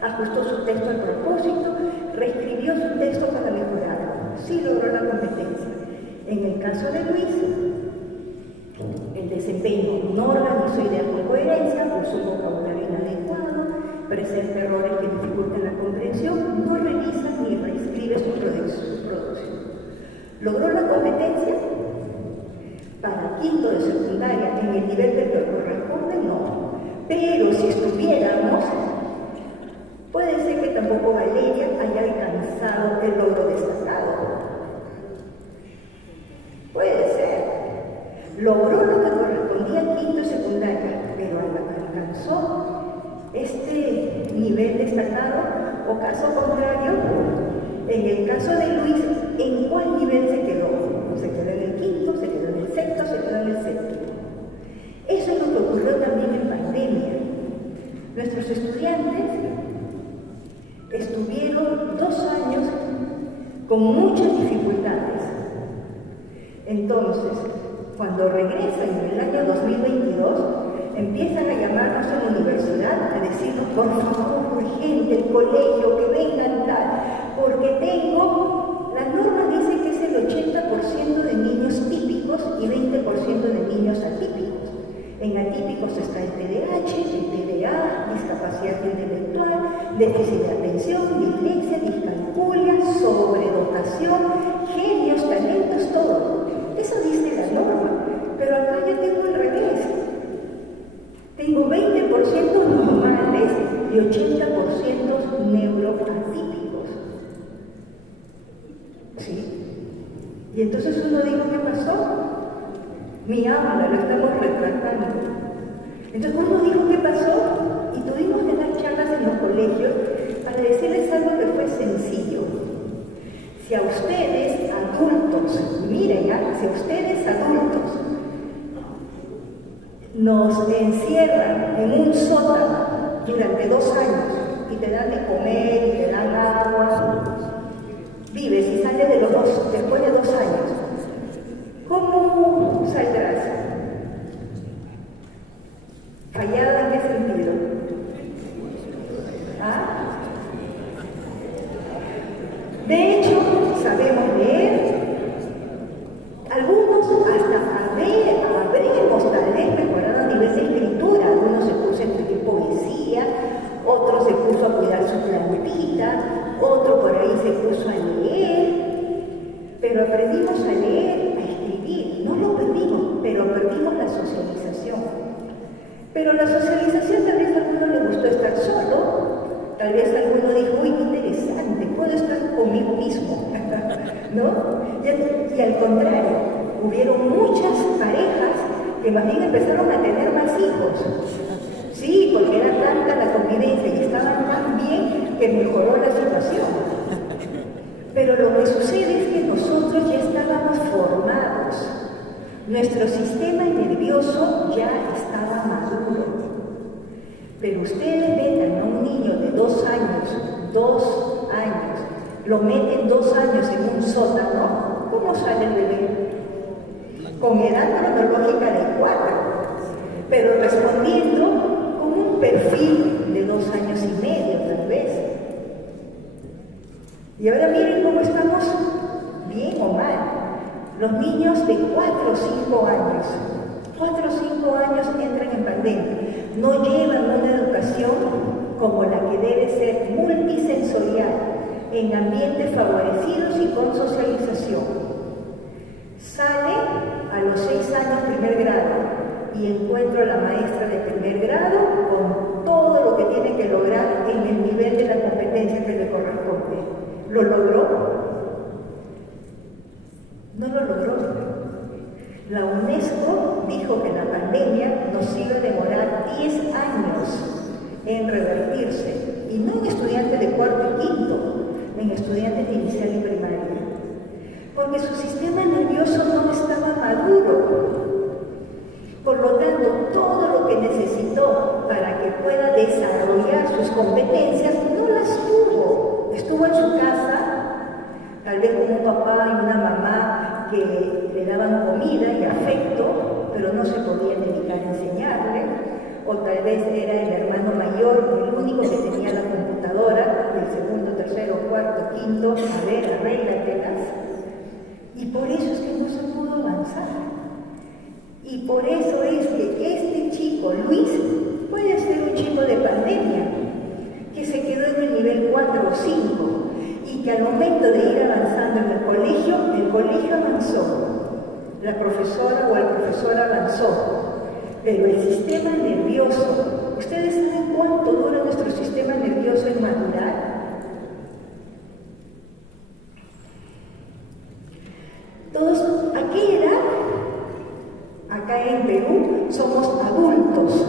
ajustó su texto al propósito, reescribió su texto para mejorarlo. Sí logró la competencia. En el caso de Luis, el desempeño no organizó ideas con coherencia, usó un vocabulario inadecuado, presenta errores que dificultan la comprensión, no revisa ni reescribe su producción. ¿Logró la competencia? Para quinto de secundaria, en el nivel del que corresponde, no. Pero si estuviéramos, puede ser que tampoco Valeria haya alcanzado el logro destacado. Puede ser. Logró lo que correspondía a quinto y secundaria, pero alcanzó este nivel destacado, o caso contrario, en el caso de Luis, ¿en cuál nivel se quedó? ¿Se quedó en el quinto, se quedó en el sexto, se quedó en el séptimo? Eso es lo que ocurrió también en pandemia. Nuestros estudiantes estuvieron 2 años con muchas dificultades. Entonces, cuando regresan en el año 2022, empiezan a llamarnos a la universidad a decirnos, por favor, urgente, el colegio, que vengan tal, porque la norma dice que es el 80% de niños típicos y 20% de niños atípicos. En atípicos está el TDAH, el TDA, discapacidad intelectual, déficit de atención, dislexia, discalculia, sobredotación, genios, talentos, todo. Eso dice la norma, pero acá yo tengo el revés. Tengo 20% normales y 80% neuroatípicos. ¿Sí? Y entonces uno dijo, ¿qué pasó? Mi alma, lo estamos retratando. Entonces uno dijo, ¿qué pasó? Y tuvimos que dar charlas en los colegios para decirles algo que fue sencillo. Si a ustedes, adultos, miren, si a ustedes, adultos, nos encierran en un sótano durante 2 años y te dan de comer y te dan agua, vives y sales después de a cuidar su plantita, otro por ahí se puso a leer, pero aprendimos a leer, a escribir, no lo perdimos, pero perdimos la socialización. Pero la socialización tal vez a alguno le gustó estar solo, tal vez alguno dijo, uy, qué interesante, puedo estar conmigo mismo, ¿no? Y al contrario, hubieron muchas parejas que más bien empezaron a tener más hijos. Sí, porque era tanta la convivencia y estaban tan bien que mejoró la situación. Pero lo que sucede es que nosotros ya estábamos formados. Nuestro sistema nervioso ya estaba maduro. Pero ustedes metan a un niño de 2 años, lo meten 2 años en un sótano, ¿cómo sale el bebé? Con edad cronológica de 4, pero respondiendo con un perfil de 2 años y medio, tal vez. Y ahora miren cómo estamos, bien o mal. Los niños de 4 o 5 años, 4 o 5 años entran en pandemia, no llevan una educación como la que debe ser multisensorial, en ambientes favorecidos y con socialización. Sale a los 6 años primer grado y encuentro a la maestra de primer grado con todo lo que tiene que lograr en el nivel de la competencia que le corresponde. ¿Lo logró? No lo logró. La UNESCO dijo que la pandemia nos iba a demorar 10 años en revertirse, y no en estudiantes de 4º y 5º, en estudiantes de inicial y primaria, porque su sistema nervioso no estaba maduro. Por lo tanto, todo lo que necesitó para que pueda desarrollar sus competencias no las tuvo. Estuvo en su casa, tal vez con un papá y una mamá que le daban comida y afecto, pero no se podían dedicar a enseñarle, o tal vez era el hermano mayor, el único que tenía la computadora, del segundo, tercero, cuarto, quinto, a ver, arréglatelas. Y por eso es que no se pudo avanzar. Y por eso es que este chico, Luis, puede ser un chico de pandemia, que se quedó en el nivel 4 o 5, y que al momento de ir avanzando en el colegio avanzó, la profesora o el profesor avanzó, pero el sistema nervioso, ¿ustedes saben cuánto dura nuestro sistema nervioso en madurar? Todos, ¿a qué edad? Acá en Perú somos adultos,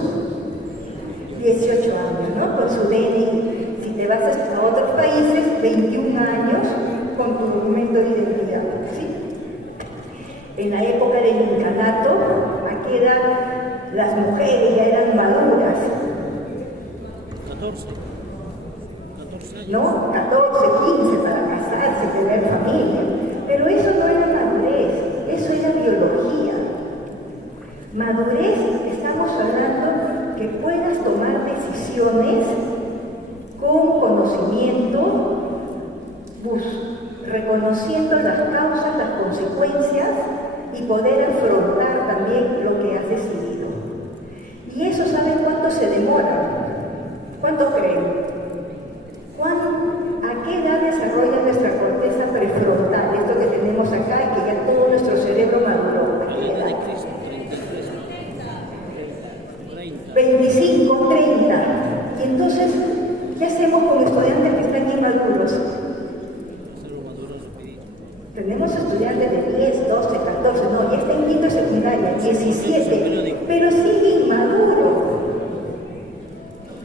18 años, ¿no? Con su DNI. Si te vas a otros países, 21 años con tu documento de identidad, ¿sí? En la época del incanato, ¿a qué edad las mujeres ya eran maduras? 14 años. ¿No? 14, 15 para casarse, tener familia. Pero eso no era madurez, eso era biología. Madurez, estamos hablando que puedas tomar decisiones con conocimiento, reconociendo las causas, las consecuencias y poder afrontar también lo que has decidido. Y eso, ¿saben cuánto se demora? ¿Cuánto creen? ¿A qué edad desarrolla nuestra corteza prefrontal? Esto que tenemos acá y que ya todo nuestro cerebro maduró. ¿A qué edad? 25, 30. Y entonces, ¿qué hacemos con estudiantes que están inmaduros? Tenemos estudiantes de 10, 12, 14, no, ya está en quinto secundaria, 17, pero sigue inmaduro.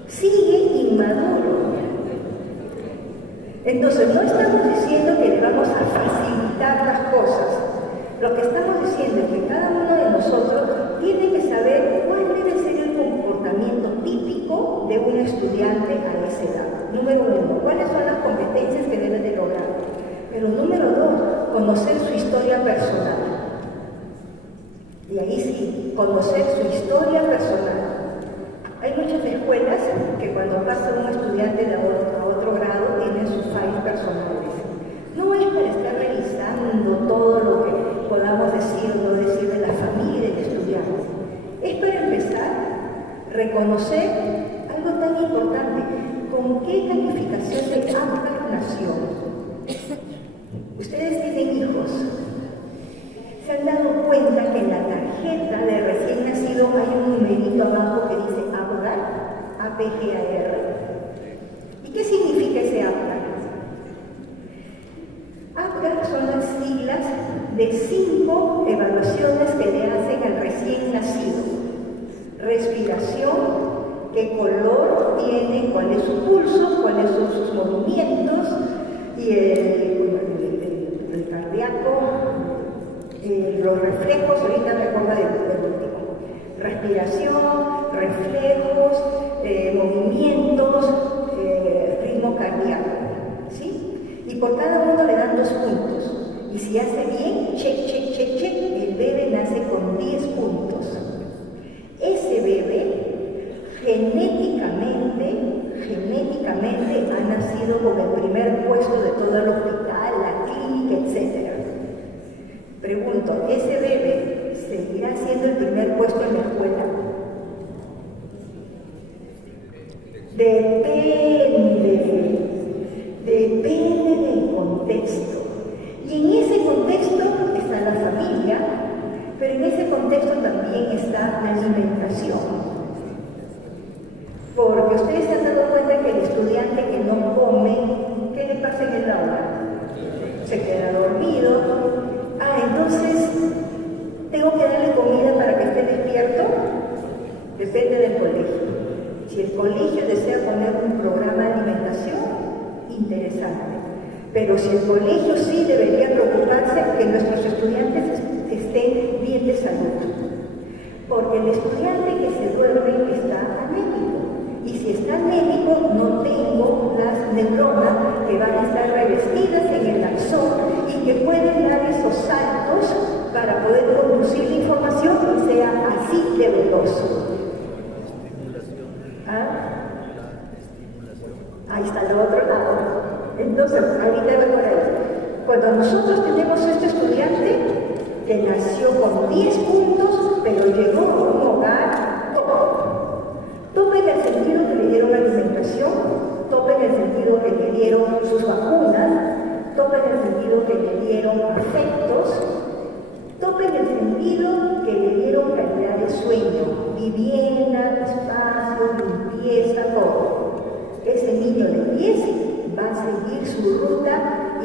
Sigue inmaduro. Entonces, no estamos diciendo que le vamos a facilitar las cosas. Lo que estamos diciendo es que cada uno de nosotros tiene que saber cuál debe ser el comportamiento típico de un estudiante a esa edad. Número 1, cuáles son las competencias que debe de lograr. Pero número 2, conocer su historia personal. Y ahí sí, conocer su historia personal. Hay muchas escuelas que cuando pasa un estudiante a otro grado tienen sus files personales. No es para estar revisando todo lo que podamos decir o no decir de la familia del estudiante. Es para empezar a reconocer algo tan importante ¿con qué calificación de APGAR nació? Ustedes tienen hijos. ¿Se han dado cuenta que en la tarjeta de recién nacido hay un numerito abajo que dice APGAR? APGAR. ¿Y qué significa ese APGAR? APGAR son las siglas de 5 evaluaciones que le hacen al recién nacido. Respiración, qué color tiene, cuál es su pulso, cuáles son sus movimientos, y el cardíaco, los reflejos, ahorita me acuerdo del último. Respiración, reflejos, movimientos, ritmo cardíaco, ¿sí? Y por cada uno le dan 2 puntos. Y si hace bien, check, check, check, check, el bebé nace con 10 puntos. Ese bebé genéticamente ha nacido con el primer puesto de todo el hospital, la clínica, etc. Pregunto, ¿ese bebé seguirá siendo el primer puesto en la escuela? Depende del contexto. Y en ese contexto está la familia, pero en ese contexto también está la alimentación. Porque ustedes se han dado cuenta que el estudiante que no come, ¿qué le pasa en el aula? Se queda dormido. Entonces, ¿tengo que darle comida para que esté despierto? Depende del colegio. Si el colegio desea poner un programa de alimentación, interesante. Pero si el colegio sí debería preocuparse que nuestros estudiantes estén bien de salud. Porque el estudiante que se duerme está anémico. Y si está anémico, no tengo las neuronas que van a estar revestidas en el axón y que pueden dar esos saltos para poder conducir la información y sea así de veloz. Ahí está el otro lado. Entonces, ahorita voy por ahí. Cuando nosotros tenemos este estudiante que nació con 10 puntos, pero llegó a un hogar top en el sentido que le dieron alimentación, top en el sentido que le dieron sus vacunas, top en el sentido que le dieron afectos, top en el sentido que le dieron calidad de sueño, vivienda, espacio, limpieza, todo. Ese niño de 10 va a seguir su ruta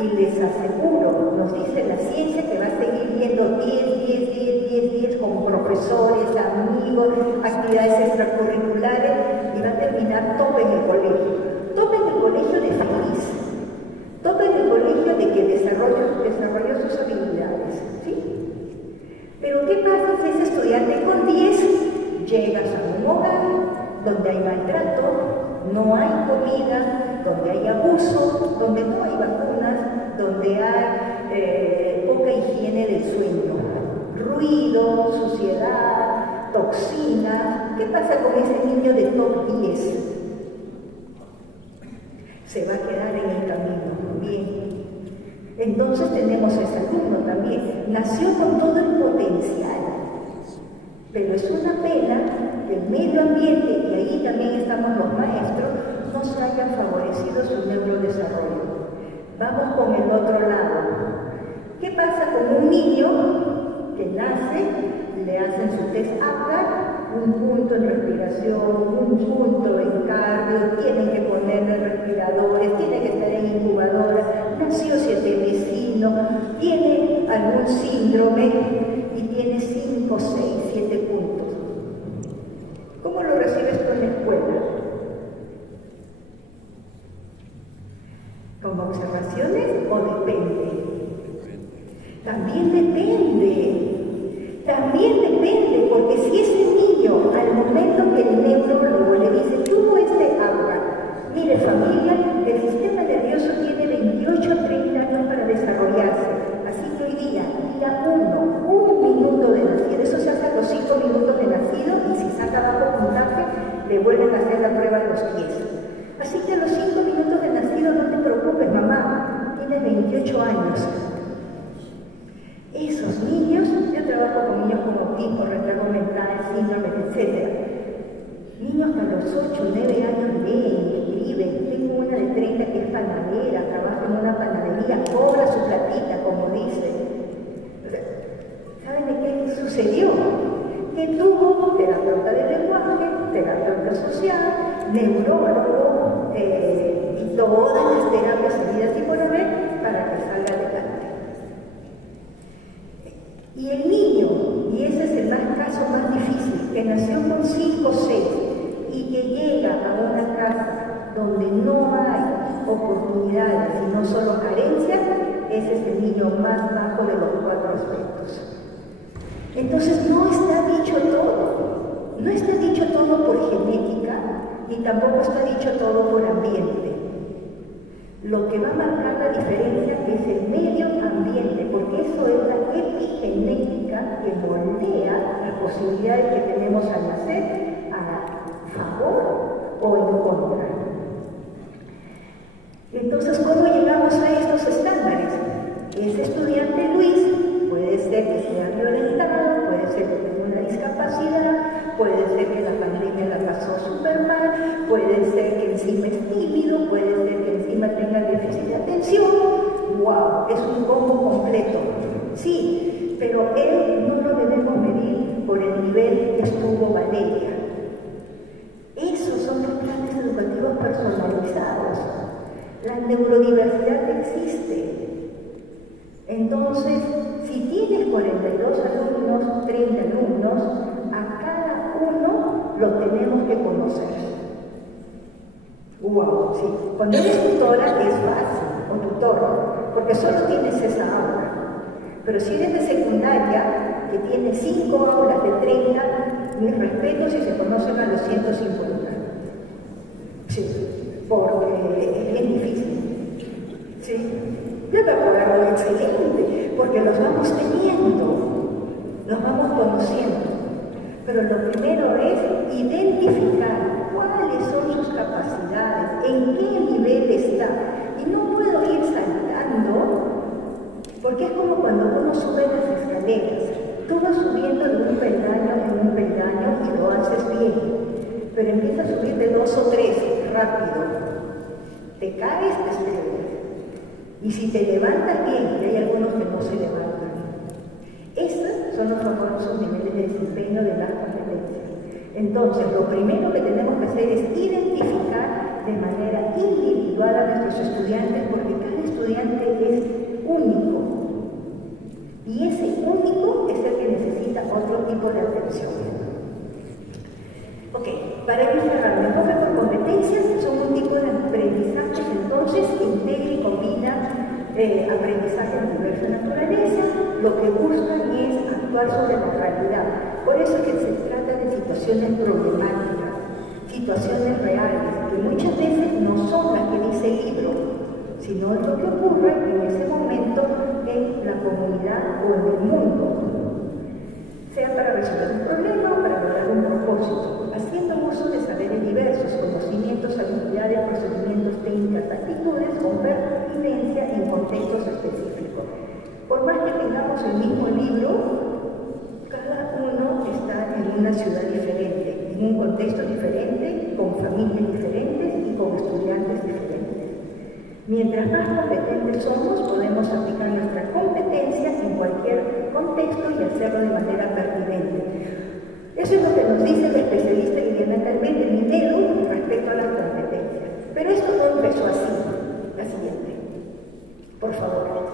y les aseguro, nos dice la ciencia, que va a seguir viendo 10 con profesores, amigos, actividades extracurriculares y va a terminar top en el colegio. Top en el colegio de feliz. Top en el colegio de que desarrolló sus habilidades. ¿Sí? Pero ¿qué pasa si ese estudiante con 10 llegas a un hogar donde hay maltrato, no hay comida, donde hay abuso, donde no hay vacunas, donde hay poca higiene del sueño, ruido, suciedad, toxinas? ¿Qué pasa con ese niño de top 10? Se va a quedar en el camino. Bien. Entonces tenemos ese alumno también. Nació con todo el potencial, pero es una pena que el medio ambiente, y ahí también estamos los maestros, no se hayan favorecido su neurodesarrollo. Vamos con el otro lado. ¿Qué pasa con un niño que nace, le hacen su test APGAR, un punto en respiración, un punto en cardio, tienen que ponerle respiradores, tiene que estar en incubadora, nació 7 vecinos, tiene algún síndrome y tiene 5, 6, 7 puntos? ¿Cómo lo recibes tú en la escuela? ¿Con observaciones o depende? También depende. También depende, porque si ese niño, al momento que el neurólogo le dice, tuvo este APGAR, mire familia, el sistema nervioso tiene 28 a 30 años para desarrollarse. Así que hoy día 1, 1 minuto de nacido, eso se hace a los 5 minutos de nacido, y si saca bajo puntaje, le vuelven a hacer la prueba a los 10. Así que a los 5 minutos de nacido, no te preocupes, mamá, tienes 28 años. Esos niños, yo trabajo con niños con autismo, retraso mental, síndrome, etc. Niños que a los 8 o 9 años leen, escriben, que tuvo terapeuta de lenguaje, terapeuta social, neurólogo y todas las terapias seguidas y por haber para que salga adelante. Y el niño, y ese es el caso más difícil, que nació con 5 o 6 y que llega a una casa donde no hay oportunidades y no solo carencias, ese es el niño más bajo de los 4 aspectos. Entonces no está dicho todo, no está dicho todo por genética y tampoco está dicho todo por ambiente. Lo que va a marcar la diferencia es el medio ambiente, porque eso es la epigenética que moldea las posibilidades que tenemos al nacer a favor o en contra. Entonces, ¿cómo llegamos a estos estándares? Ese estudiante Luis puede ser que sea violentado, puede ser que tenga una discapacidad, puede ser que la pandemia la pasó súper mal, puede ser que encima es tímido, puede ser que encima tenga déficit de atención. ¡Wow! Es un combo completo. Sí, pero él no lo debemos medir por el nivel que estuvo Valeria. Esos son los planes educativos personalizados. La neurodiversidad existe. Entonces, si tienes 42 alumnos, 30 alumnos, a cada uno lo tenemos que conocer. ¡Wow! Sí. Cuando eres tutora es fácil, o tutor, porque solo tienes esa aula. Pero si eres de secundaria, que tiene 5 aulas de 30, mis respetos si se conocen a los 150. Sí, porque es bien difícil. Sí. Yo me acuerdo excelente, porque los vamos teniendo, los vamos conociendo. Pero lo primero es identificar cuáles son sus capacidades, en qué nivel está. Y no puedo ir saltando, porque es como cuando uno sube las escaleras. Tú vas subiendo de un peldaño en un peldaño y lo haces bien, pero empiezas a subir de 2 o 3 rápido. Te caes, te esperas. Y si te levantas bien, y hay algunos que no se levantan, esos son los famosos niveles de desempeño de las competencias. Entonces, lo primero que tenemos que hacer es identificar de manera individual a nuestros estudiantes, porque cada estudiante es único. Y ese único es el que necesita otro tipo de atención. Ok, para ir cerrando, enfoque por competencias son un tipo de aprendizaje que entonces integra y combina aprendizaje de diversa naturaleza. Lo que buscan es actuar sobre la realidad. Por eso es que se trata de situaciones problemáticas, situaciones reales, que muchas veces no son las que dice el libro, sino lo que ocurre en ese momento en la comunidad o en el mundo, sea para resolver un problema o para lograr un propósito, haciendo uso de saberes diversos, conocimientos, habilidades, procedimientos, técnicas, actitudes con pertinencia en contextos específicos. Por más que tengamos el mismo libro, cada uno está en una ciudad diferente, en un contexto diferente, con familias diferentes y con estudiantes diferentes. Mientras más competentes somos, podemos aplicar nuestra competencia en cualquier contexto y hacerlo de manera pertinente. Eso es lo que nos dice el especialista Liliana Calvete, Minero, respecto a las competencias. Pero esto no empezó así. La siguiente. Por favor.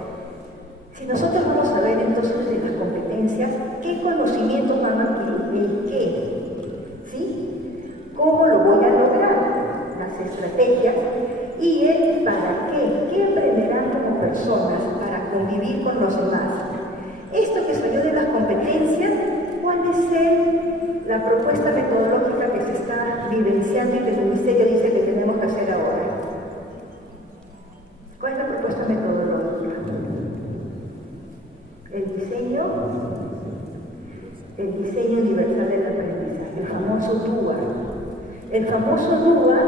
Si nosotros vamos a ver entonces de las competencias, ¿qué conocimientos van a adquirir? ¿El qué? ¿Sí? ¿Cómo lo voy a lograr? Las estrategias. Y el para qué. ¿Qué aprenderán como personas para convivir con los demás? Esto que salió de las competencias, ¿cuál es la propuesta metodológica que se está vivenciando y que el Ministerio dice que tenemos que hacer ahora? ¿Cuál es la propuesta metodológica? El diseño universal del aprendizaje, el famoso DUA. El famoso DUA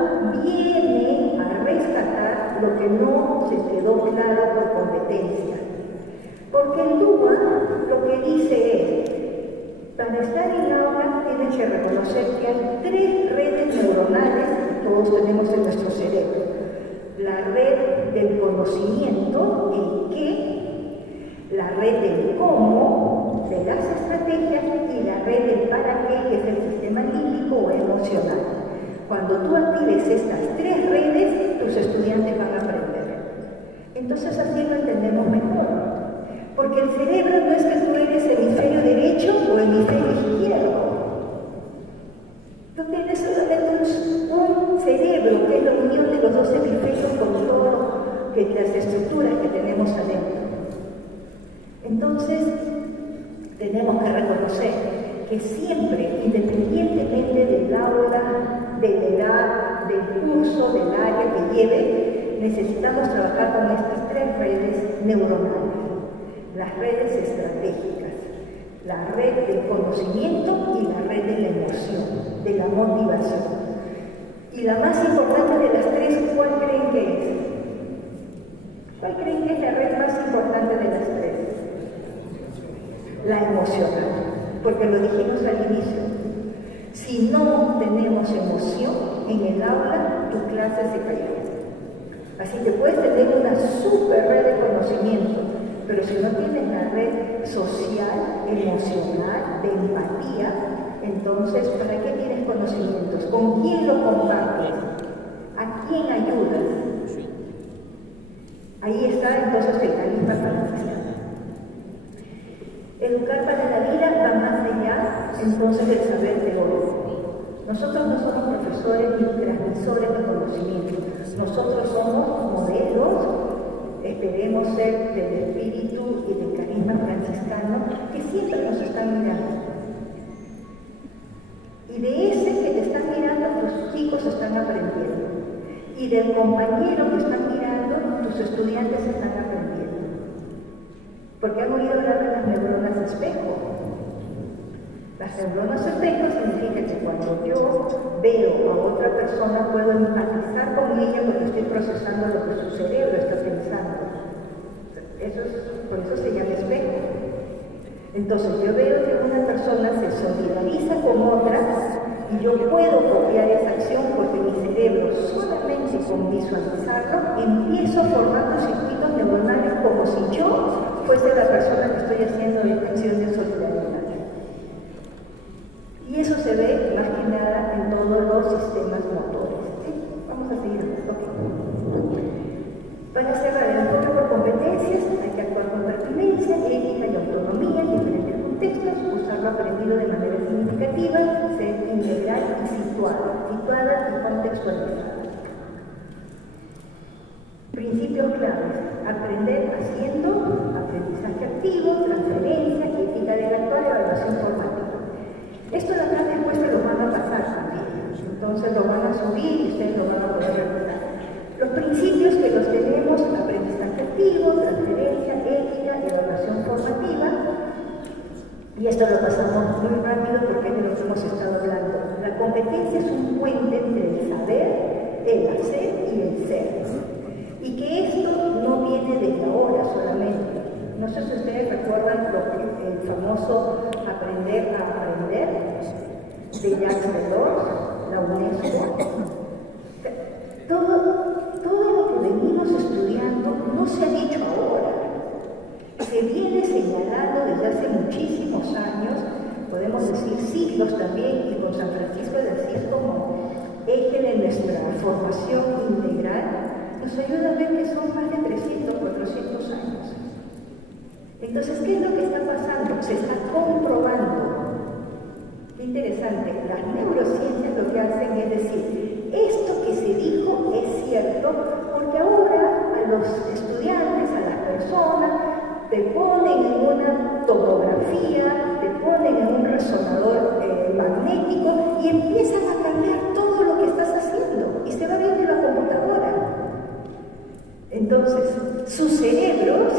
viene a rescatar lo que no se quedó claro por competencia. Porque el DUA lo que dice es, para estar en aula tienes que reconocer que hay 3 redes neuronales que todos tenemos en nuestro cerebro. La red del conocimiento, el qué, la red del cómo de las estrategias y la red del para qué, que es el sistema límbico o emocional. Cuando tú actives estas tres redes, tus estudiantes van a aprender. Entonces así lo entendemos mejor. Porque el cerebro no es que tú eres hemisferio derecho o hemisferio izquierdo. Tú tienes solamente un cerebro, que es la unión de los dos hemisferios con todas las estructuras que tenemos adentro. Entonces, tenemos que reconocer que siempre, independientemente del aula, de la edad, del curso, del área que lleve, necesitamos trabajar con estas tres redes neuronales. Las redes estratégicas, la red del conocimiento y la red de la emoción, de la motivación. Y la más importante de las tres, ¿cuál creen que es? ¿Cuál creen que es la red más importante de las tres? La emocional, porque lo dijimos al inicio. Si no tenemos emoción en el aula, tu clase se cayó. Así que puedes tener una super red de conocimiento, pero si no tienes la red social, emocional, de empatía, entonces, ¿para qué tienes conocimientos? ¿Con quién lo compartes? ¿A quién ayudas? Ahí está entonces el carisma participación. Educar para la vida va más allá entonces del saber teórico. Nosotros no somos profesores ni transmisores de conocimiento. Nosotros somos modelos, esperemos ser del espíritu y del carisma franciscano, que siempre nos están mirando. Y de ese que te están mirando, tus chicos están aprendiendo. Y del compañero que están mirando, tus estudiantes están aprendiendo. Porque han oído hablar de las neuronas espejo. Las neuronas espejo significa que cuando yo veo a otra persona, puedo empatizar con ella porque estoy procesando lo que su cerebro está pensando. Por eso se llama espejo. Entonces yo veo que una persona se solidariza con otra y yo puedo copiar esa acción porque mi cerebro, solamente con visualizarlo, empiezo a formar los circuitos neuronales como si yo fuese la persona que estoy haciendo la acción de solidaridad. Y eso se ve más que nada en todos los sistemas motores. ¿Sí? Vamos a seguir. Okay. Para cerrar el enfoque por competencias, hay que actuar con pertinencia, ética y autonomía en diferentes contextos, usar lo aprendido de manera significativa, ser integral y situada y contextualizada. Principios claves: aprender haciendo, aprendizaje activo, transferencia, ética del actuar y evaluación formativa. Esto en la clase después se lo van a pasar también, entonces lo van a subir y ustedes lo van a poder recordar. Los principios que los tenemos: aprendizaje activo, transferencia, ética y evaluación formativa. Y esto lo pasamos muy rápido porque es de lo que hemos estado hablando. La competencia es un puente entre el saber, el hacer y el ser. Y que esto no viene de ahora solamente. No sé si ustedes recuerdan el famoso aprender a aprender de Jacques Delors, la UNESCO. Todo lo que venimos estudiando no se ha dicho ahora. Se viene señalando desde hace muchísimos años, podemos decir siglos también, y con San Francisco de Asís como eje de nuestra formación integral, nos ayuda a ver que son más de 300, 400 años. Entonces, ¿qué es lo que está pasando? Se está comprobando. Qué interesante. Las neurociencias lo que hacen es decir, esto que se dijo es cierto, porque ahora a los estudiantes, a las personas, te ponen en una tomografía, te ponen en un resonador magnético y empiezan a cambiar todo lo que estás haciendo y se va viendo en la computadora. Entonces, sus cerebros,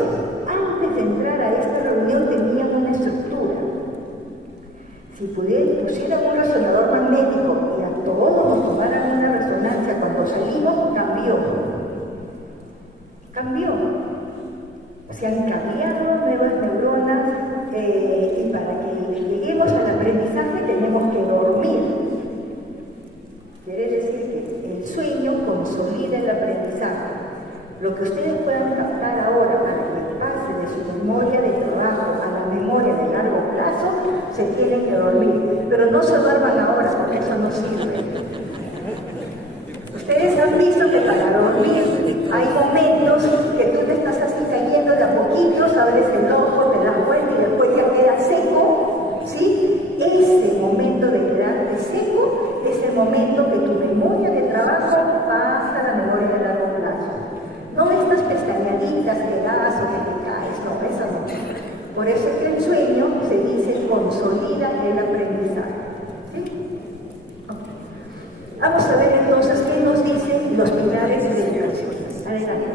antes de entrar a esta reunión, tenían una estructura. Si pusieran un resonador magnético y a todos nos tomaran una resonancia cuando salimos, cambió. Se han cambiado nuevas neuronas y para que lleguemos al aprendizaje tenemos que dormir. Quiere decir que el sueño consolida el aprendizaje. Lo que ustedes puedan captar ahora para que pase de su memoria de trabajo a la memoria de largo plazo, se tienen que dormir. Pero no se duerman ahora, porque eso no sirve. Ustedes han visto que para dormir hay momentos que tú te estás así cayendo de a poquitos, abres el ojo, te das vuelta y después ya quedas seco, ¿sí? Ese momento de quedarte seco es el momento que tu memoria de trabajo pasa a la memoria de largo plazo. No estas pestañaditas que das o que te caes, no, eso no. Por eso es que el sueño se dice consolida el aprendizaje. ¿Sí? Okay. Vamos a ver entonces qué nos dicen los pilares de la educación. Adelante.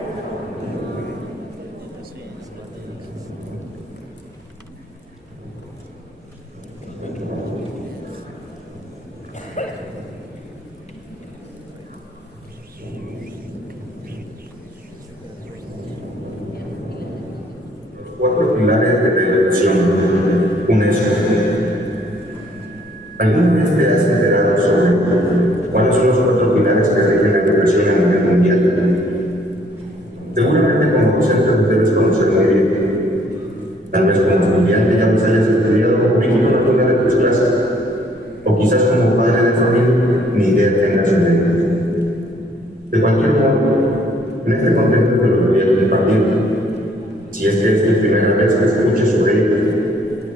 Cuatro pilares de la educación, UNESCO. ¿Alguna vez te has enterado sobre cuáles son los cuatro pilares que rigen la educación a nivel mundial? Seguramente como docente debes conocer muy bien. Tal vez como estudiante ya les hayas estudiado conmigo por una de tus clases, o quizás como padre de familia ni idea tengas sobre ellos. De cualquier modo, en este contexto te lo voy a compartir. Si es que es tu primera vez que escuches sobre ello,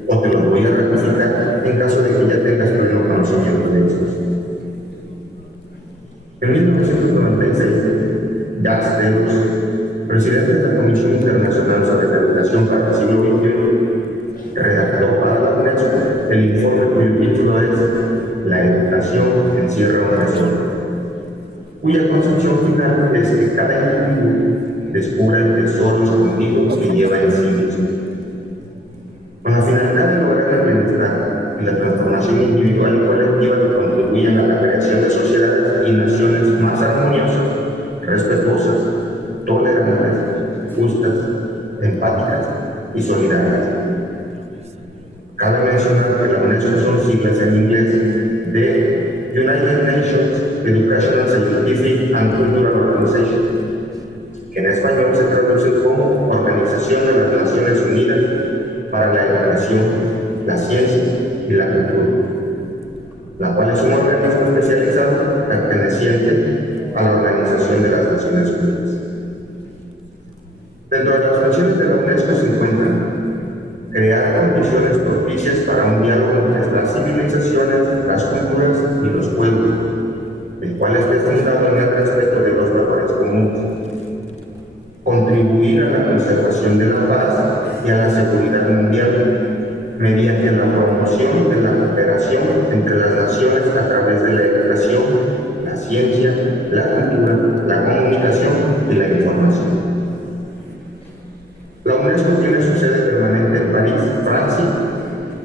o te lo voy a ratificar en caso de que ya tengas pleno conocimiento de estos. En 1996, Jacques Delors, presidente de la Comisión Internacional sobre la Educación para el siglo XXI, redactó para la UNESCO el informe cuyo título es La educación encierra una razón, cuya concepción final es que cada individuo descubra el tesoro escondido que lleva en sí mismo. Con la finalidad de lograr el bienestar y la transformación individual y colectiva que contribuyan a la creación de sociedades y naciones más armoniosas, respetuosas, tolerantes, justas, empáticas y solidarias. Cabe mencionar que la UNESCO son siglas en inglés de United Nations Educational, Scientific and Cultural Organization, que en español se traduce como Organización de las Naciones Unidas para la Educación, la Ciencia y la Cultura, la cual es un organismo especializado perteneciente a la Organización de las Naciones Unidas. Dentro de las funciones de la UNESCO se encuentran crear condiciones propicias para un diálogo entre las civilizaciones, las culturas y los pueblos, el cual esté fundado en el respeto de los valores comunes, contribuir a la conservación de la paz y a la seguridad mundial mediante la promoción de la cooperación entre las naciones a través de la educación, la ciencia, la cultura, la comunicación y la información. La UNESCO tiene su sede permanente en París, Francia,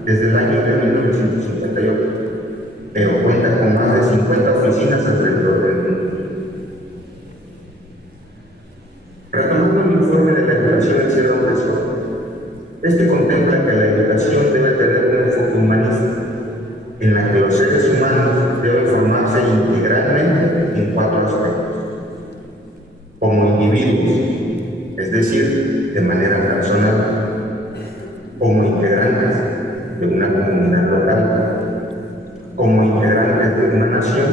desde el año de 1958, pero cuenta con más de 50 oficinas alrededor del mundo. Retomando el informe de la educación en Sierra Leona, este contempla que la educación debe tener un enfoque humanista, en la que los seres humanos deben formarse integralmente en cuatro aspectos: como individuos, es decir, de manera personal, como integrantes de una comunidad local, como integrantes de una nación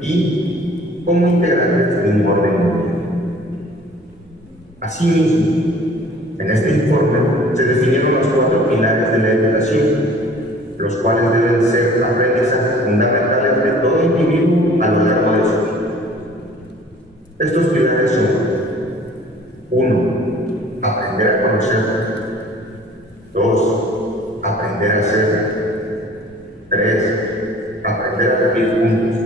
y como integrantes de un orden mundial. Asimismo, en este informe se definieron los cuatro pilares de la educación, los cuales deben ser aprendizajes fundamentales de todo individuo a lo largo de su vida. Estos pilares son: 1. Aprender a conocer. 2. Aprender a ser. 3. Aprender a vivir juntos.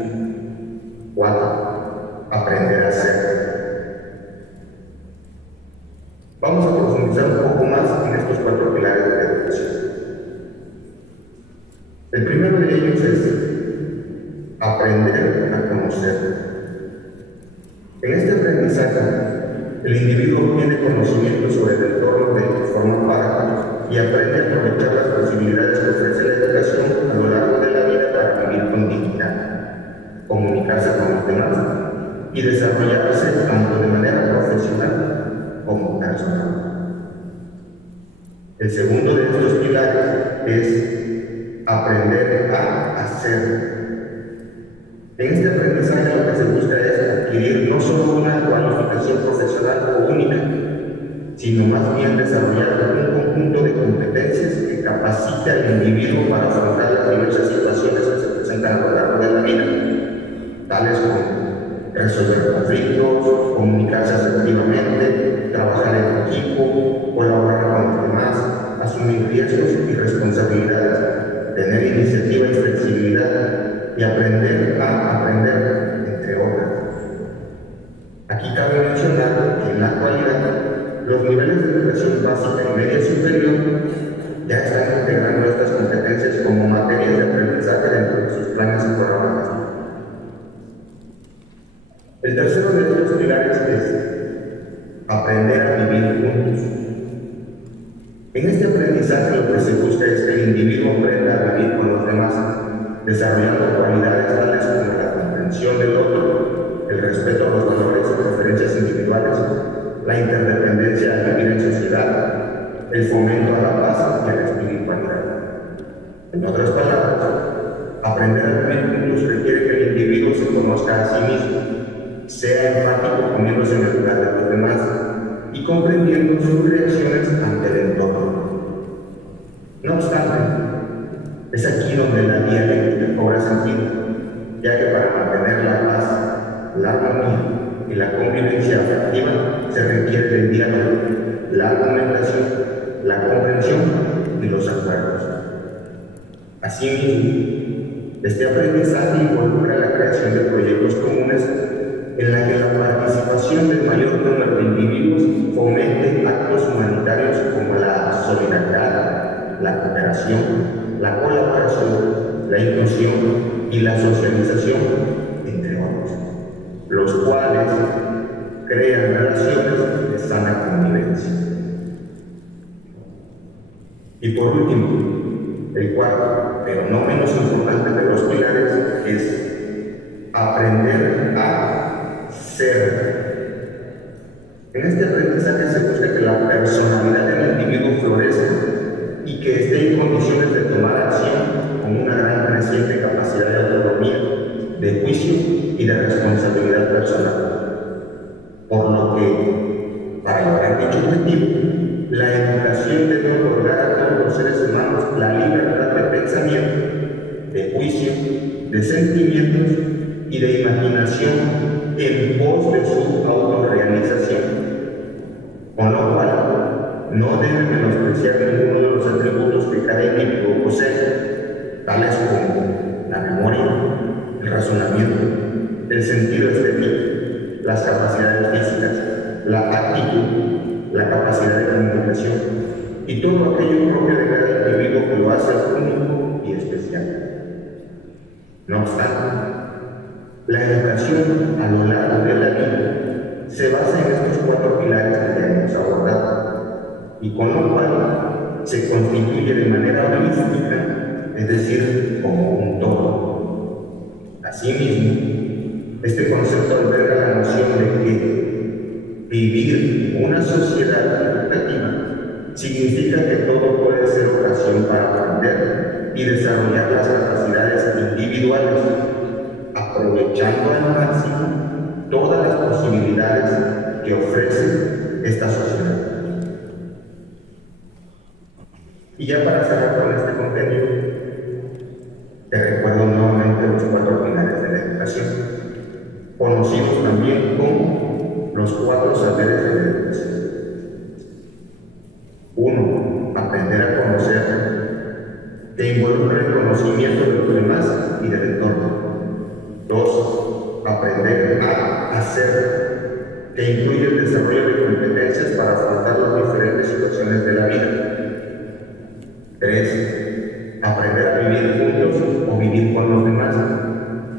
4. Aprender a ser. Vamos a profundizar un poco más en estos cuatro pilares de la educación. El primero de ellos es aprender a conocer. En este aprendizaje, el individuo obtiene conocimiento sobre el entorno del que forma parte y aprende a aprovechar las posibilidades que ofrece la educación a lo largo de la vida para vivir con dignidad, comunicarse con los demás y desarrollarse tanto de manera profesional como persona. El segundo de estos pilares es aprender a hacer. En este aprendizaje lo que se busca es adquirir no solo una cualificación profesional o única, sino más bien desarrollar un conjunto de competencias que capacite al individuo para afrontar las diversas situaciones que se presentan a lo largo de la vida, tales como resolver conflictos, comunicarse asertivamente, trabajar en equipo, colaborar con los demás, asumir riesgos y responsabilidades, tener iniciativa y flexibilidad y aprender a aprender, entre otras. Aquí cabe mencionar que en la actualidad los niveles de educación básica y media superior ya están integrando estas competencias como materias de aprendizaje dentro de sus planes y programas. El tercero de estos pilares es aprender a vivir juntos. En este aprendizaje lo que se busca es que el individuo aprenda a vivir con los demás, desarrollando cualidades tales como la comprensión del otro, el respeto a los valores y preferencias individuales, la interdependencia de vivir en sociedad, el fomento a la paz y a la espiritualidad. En otras palabras, aprender a vivir juntos requiere que el individuo se conozca a sí mismo, sea empático poniéndose en el lugar de los demás y comprendiendo sus reacciones ante el entorno. No obstante, es aquí donde la dialéctica cobra sentido, ya que para mantener la paz, la armonía y la convivencia afectiva se requiere del diálogo, la argumentación, la comprensión y los acuerdos. Asimismo, este aprendizaje involucra la creación de proyectos comunes en la que la participación del mayor número de individuos fomente actos humanitarios como la solidaridad, la cooperación, la colaboración, la inclusión y la socialización, entre otros, los cuales crean relaciones de sana convivencia. Y por último, el cuarto, pero no menos importante de los pilares, es aprender a ser. En este aprendizaje se busca que la personalidad del individuo florezca y que esté en condiciones de tomar acción con una gran creciente capacidad de autonomía, de juicio y de responsabilidad personal. Por lo que, para lograr dicho objetivo, la educación debe otorgar a todos los seres humanos la libertad de pensamiento, de juicio, de sentimientos y de imaginación en pos de su autorrealización, con lo cual no debe menospreciar ninguno de los atributos que cada individuo posee, tales como la memoria, el razonamiento, el sentido estético, las capacidades físicas, la actitud, la capacidad de comunicación y todo aquello propio de cada individuo que lo hace único y especial. No obstante, la educación a lo largo de la vida se basa en estos cuatro pilares que ya hemos abordado, y con lo cual se constituye de manera holística, es decir, como un todo. Asimismo, este concepto alberga la noción de que vivir una sociedad educativa significa que todo puede ser ocasión para aprender y desarrollar las capacidades individuales, aprovechando al máximo todas las posibilidades que ofrece esta sociedad. Y ya para cerrar con este contenido, te recuerdo nuevamente los cuatro pilares de la educación, conocidos también como los cuatro saberes de la educación. 1. Aprender a conocer, que involucra el conocimiento de los demás y del entorno. 2. Aprender a hacer, que incluye el desarrollo de competencias para afrontar las diferentes situaciones de la vida. 3. Aprender a vivir juntos o vivir con los demás,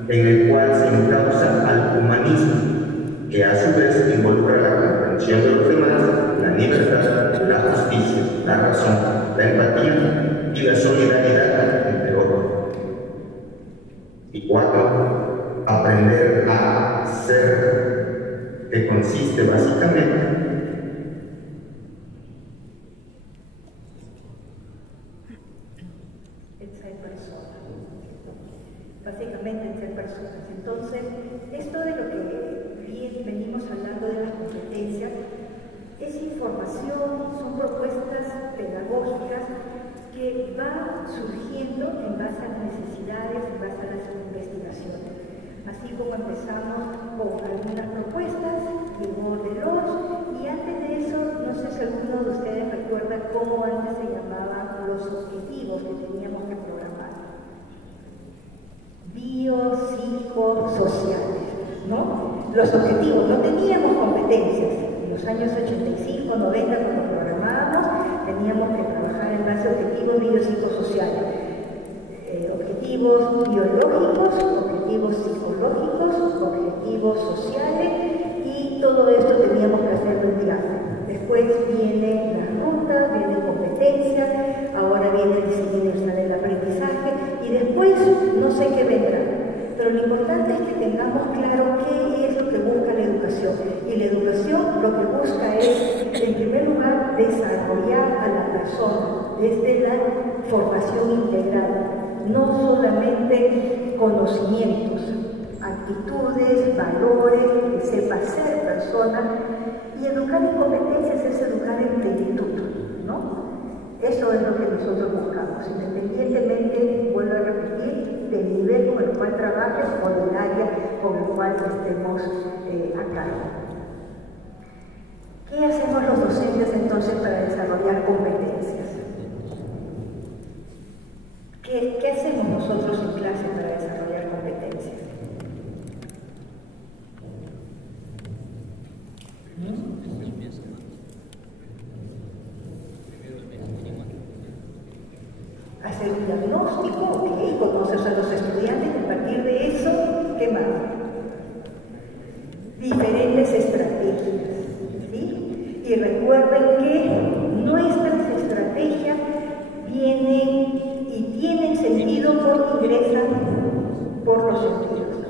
en el cual se encausa al humanismo, que a su vez involucra la comprensión de los demás, la libertad, la justicia, la razón, la empatía y la solidaridad, entre otros. Y 4. Aprender a ser, que consiste básicamente es información, son propuestas pedagógicas que van surgiendo en base a las necesidades, en base a las investigaciones. Así como empezamos con algunas propuestas, llegó Delors, y antes de eso, no sé si alguno de ustedes recuerda cómo antes se llamaban los objetivos que teníamos que programar. Biopsicosociales, ¿no? Los objetivos, no teníamos competencias. En los años 85, 90, cuando programábamos, teníamos que trabajar en base a objetivos biopsicosociales. Objetivos biológicos, objetivos psicológicos, objetivos sociales, y todo esto teníamos que hacerlo en clase. Después vienen las rutas, vienen competencias, ahora viene el diseño universal del aprendizaje, y después no sé qué vendrá. Pero lo importante es que tengamos claro qué es lo que busca la educación. Y la educación lo que busca es, en primer lugar, desarrollar a la persona desde la formación integral. No solamente conocimientos, actitudes, valores, que sepa ser persona, y educar en competencias es educar en plenitud, ¿no? Eso es lo que nosotros buscamos, independientemente, vuelvo a repetir, del nivel con el cual trabajes o del área con el cual estemos a cargo. ¿Qué hacemos los docentes entonces para desarrollar competencias? ¿Qué hacemos nosotros en clase para desarrollar competencias? Hacer un diagnóstico, ok, conoces a los estudiantes, y a partir de eso, ¿qué más? Diferentes estrategias, ¿sí? Y recuerden que nuestras estrategias vienen y tienen sentido porque ingresan por los sentidos.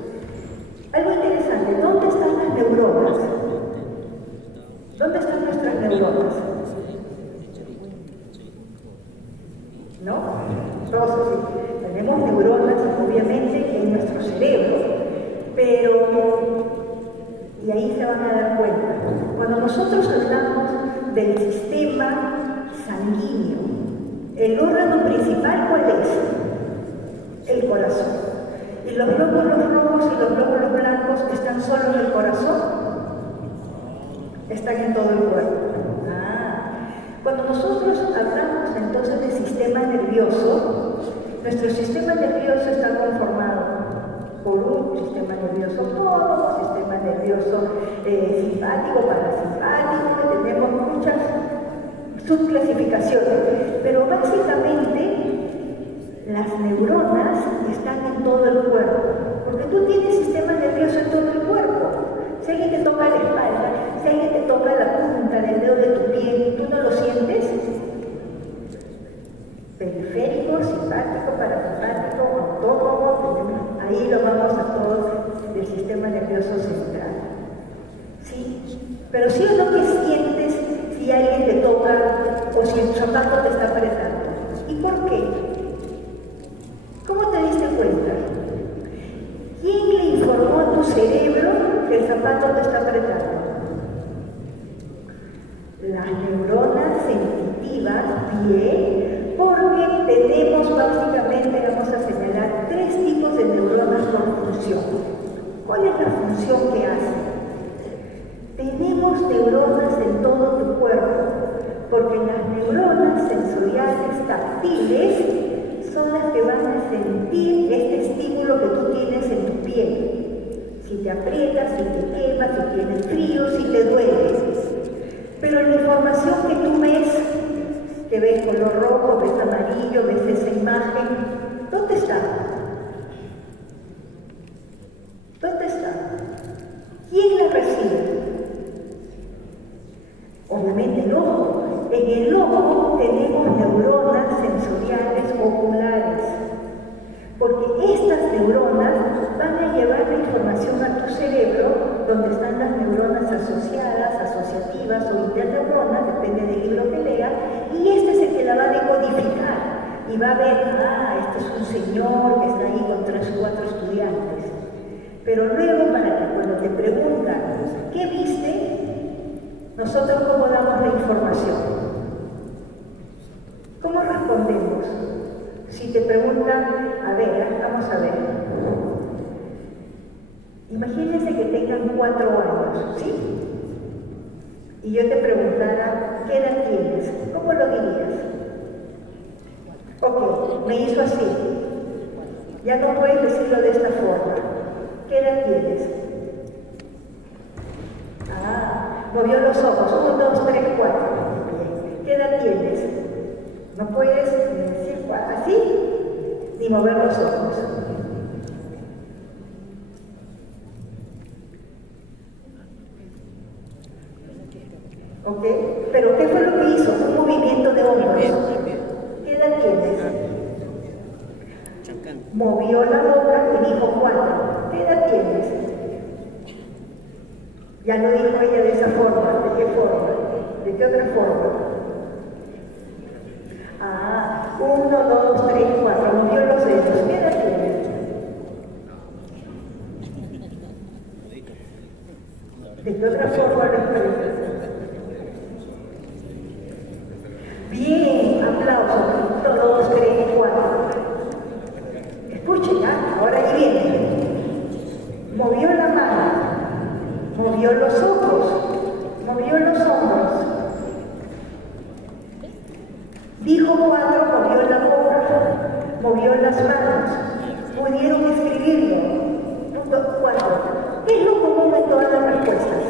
Algo interesante, ¿dónde están las neuronas? ¿Dónde están nuestras neuronas? ¿No? Entonces, sí, tenemos neuronas, obviamente, en nuestro cerebro, pero, y ahí se van a dar cuenta, cuando nosotros hablamos del sistema sanguíneo, el órgano principal, ¿cuál es? El corazón. ¿Y los glóbulos rojos y los glóbulos blancos están solo en el corazón? Están en todo el cuerpo. Cuando nosotros hablamos entonces del sistema nervioso, nuestro sistema nervioso está conformado por un sistema nervioso autónomo, sistema nervioso simpático, parasimpático, tenemos muchas subclasificaciones, pero básicamente las neuronas están en todo el cuerpo, porque tú tienes sistema nervioso en todo el cuerpo. Si alguien te toca la espalda, si alguien te toca la punta del dedo de tu pie, ¿tú no lo sientes? Periférico, simpático, parasimpático, autónomo, ahí lo vamos a todos del sistema nervioso central. ¿Sí? Pero sí o no, ¿qué sientes si alguien te toca o si el zapato te está apretando? ¿Y por qué? ¿Cómo te diste cuenta? ¿Quién le informó a tu cerebro que el zapato te está apretando? Las neuronas sensitivas, bien, porque tenemos básicamente, vamos a señalar, 3 tipos de neuronas por función. ¿Cuál es la función que hacen? Tenemos neuronas en todo tu cuerpo, porque las neuronas sensoriales táctiles son las que van a sentir este estímulo que tú tienes en tu piel. Si te aprietas, si te quemas, si tienes frío, si te duele. Pero la información que tú ves, que ves color rojo, ves amarillo, ves esa imagen, ¿dónde está? ¿Dónde está? ¿Quién la recibe? Obviamente el ojo. En el ojo tenemos neuronas sensoriales oculares, porque estas neuronas van a llevar la información a tu cerebro, donde están las neuronas asociadas, asociativas o interneuronas, depende del libro que leas, y este es el que la va a decodificar y va a ver, este es un señor que está ahí con 3 o 4 estudiantes. Pero luego, para que cuando te preguntan, ¿qué viste?, ¿Nosotros cómo damos la información? ¿Cómo respondemos? Si te preguntan, a ver, vamos a ver. Imagínense que tengan 4 años, ¿sí? Y yo te preguntara, ¿qué edad tienes? ¿Cómo lo dirías? Ok, me hizo así. Ya no puedes decirlo de esta forma. ¿Qué edad tienes? Ah, movió los ojos. 1, 2, 3, 4. ¿Qué edad tienes? No puedes decir así, ni mover los ojos. ¿Ok? ¿Pero qué fue lo que hizo? Un movimiento de hombros. ¿Qué edad tienes? Movió la boca y dijo 4. ¿Qué edad tienes? Ya no dijo ella de esa forma. ¿De qué forma? ¿De qué otra forma? Ah, 1, 2, 3, 4. Movió los dedos. ¿Qué edad tienes? ¿De qué otra forma lo expresas? Bien, aplausos. 1, 2, 3, 4. Escuchen, ahora ahí viene. Movió la mano, movió los ojos, movió los hombros. Dijo 4, movió la boca, movió las manos. Pudieron escribirlo. 4. ¿Qué es lo común en todas las respuestas?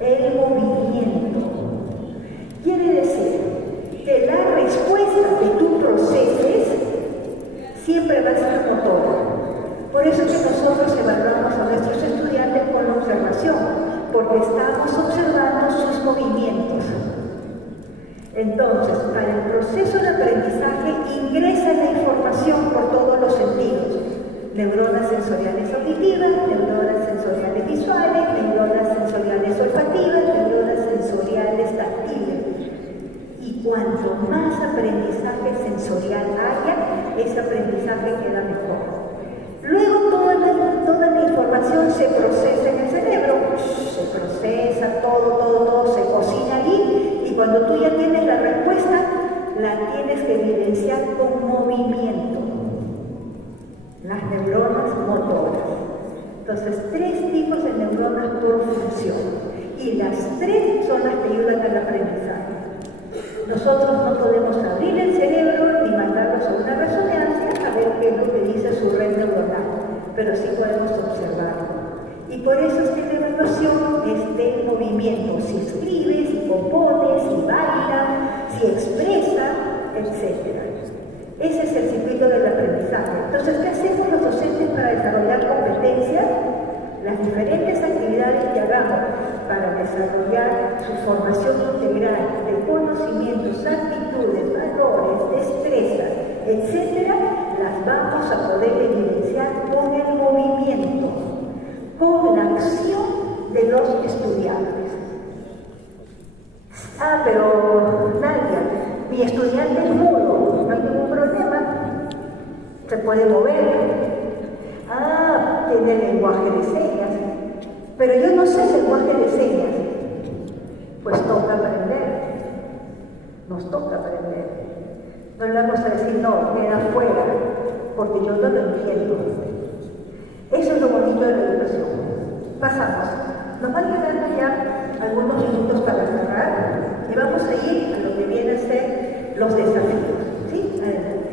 El movimiento. Quiere decir que la respuesta que tú proceses siempre va a ser motora. Por eso es que nosotros evaluamos a nuestros estudiantes con la observación, porque estamos observando sus movimientos. Entonces, para el proceso de aprendizaje ingresa la información por todos los sentidos. Neuronas sensoriales auditivas, neuronas sensoriales visuales, neuronas sensoriales olfativas, neuronas sensoriales táctiles. Y cuanto más aprendizaje sensorial haya, ese aprendizaje queda mejor. Luego toda la información se procesa en el cerebro, se procesa, todo se cocina allí, y cuando tú ya tienes la respuesta, la tienes que evidenciar con movimiento. Las neuronas motoras. Entonces, 3 tipos de neuronas por función. Y las 3 son las que ayudan al aprendizaje. Nosotros no podemos abrir el cerebro ni mandarlos a una resonancia a ver qué es lo que dice su red neuronal, pero sí podemos observarlo. Y por eso es que la evaluación es de movimiento, si escribe, si compone, si baila, si expresa, etc. Ese es el circuito del aprendizaje. Entonces, ¿qué hacemos los docentes para desarrollar competencias? Las diferentes actividades que hagamos para desarrollar su formación integral de conocimientos, actitudes, valores, destrezas, etc., las vamos a poder evidenciar con el movimiento, con la acción de los estudiantes. Ah, pero Nadia, mi estudiante es mudo, no hay ningún problema, se puede mover. Ah, tiene lenguaje de señas, pero yo no sé lenguaje de señas. Pues toca aprender, nos toca aprender. No le vamos a decir, no, queda fuera, porque yo no lo entiendo. Eso es lo bonito de la educación. Pasamos. Nos van quedando ya algunos minutos para cerrar y vamos a ir a lo que viene a ser los desafíos. ¿Sí? Adelante.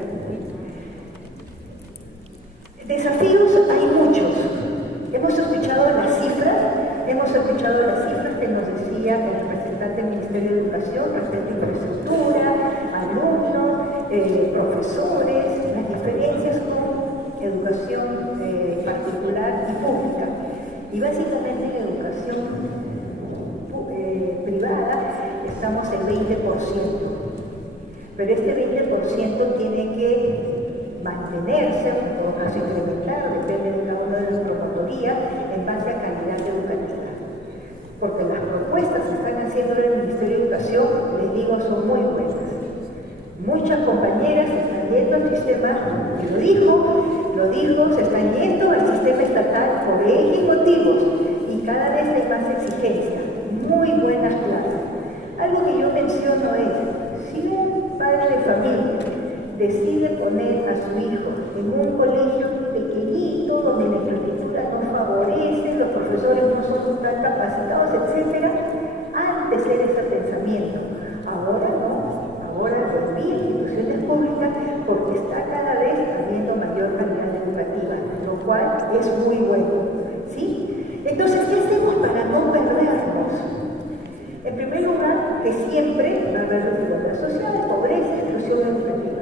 Desafíos hay muchos. Hemos escuchado las cifras que nos decía el representante del Ministerio de Educación respecto a infraestructura, alumnos, profesores, las diferencias con educación particular y pública. Y básicamente en la educación privada estamos en 20%. Pero este 20% tiene que mantenerse, en todo caso incrementar, depende de cada una de las promotorías, en base a calidad educativa. Porque las propuestas que están haciendo el Ministerio de Educación, les digo, son muy buenas. Muchas compañeras están yendo al sistema, y lo dijo, se están yendo al sistema estatal por ejecutivos, y cada vez la decide poner a su hijo en un colegio pequeñito, donde la infraestructura no favorece, los profesores no son tan capacitados, etc., antes era ese pensamiento. Ahora no, ahora volví a instituciones públicas porque está cada vez habiendo mayor calidad educativa, lo cual es muy bueno, ¿sí? Entonces, ¿qué hacemos para no perdernos? En primer lugar, que siempre va a haber desigualdad social, pobreza, exclusión educativa.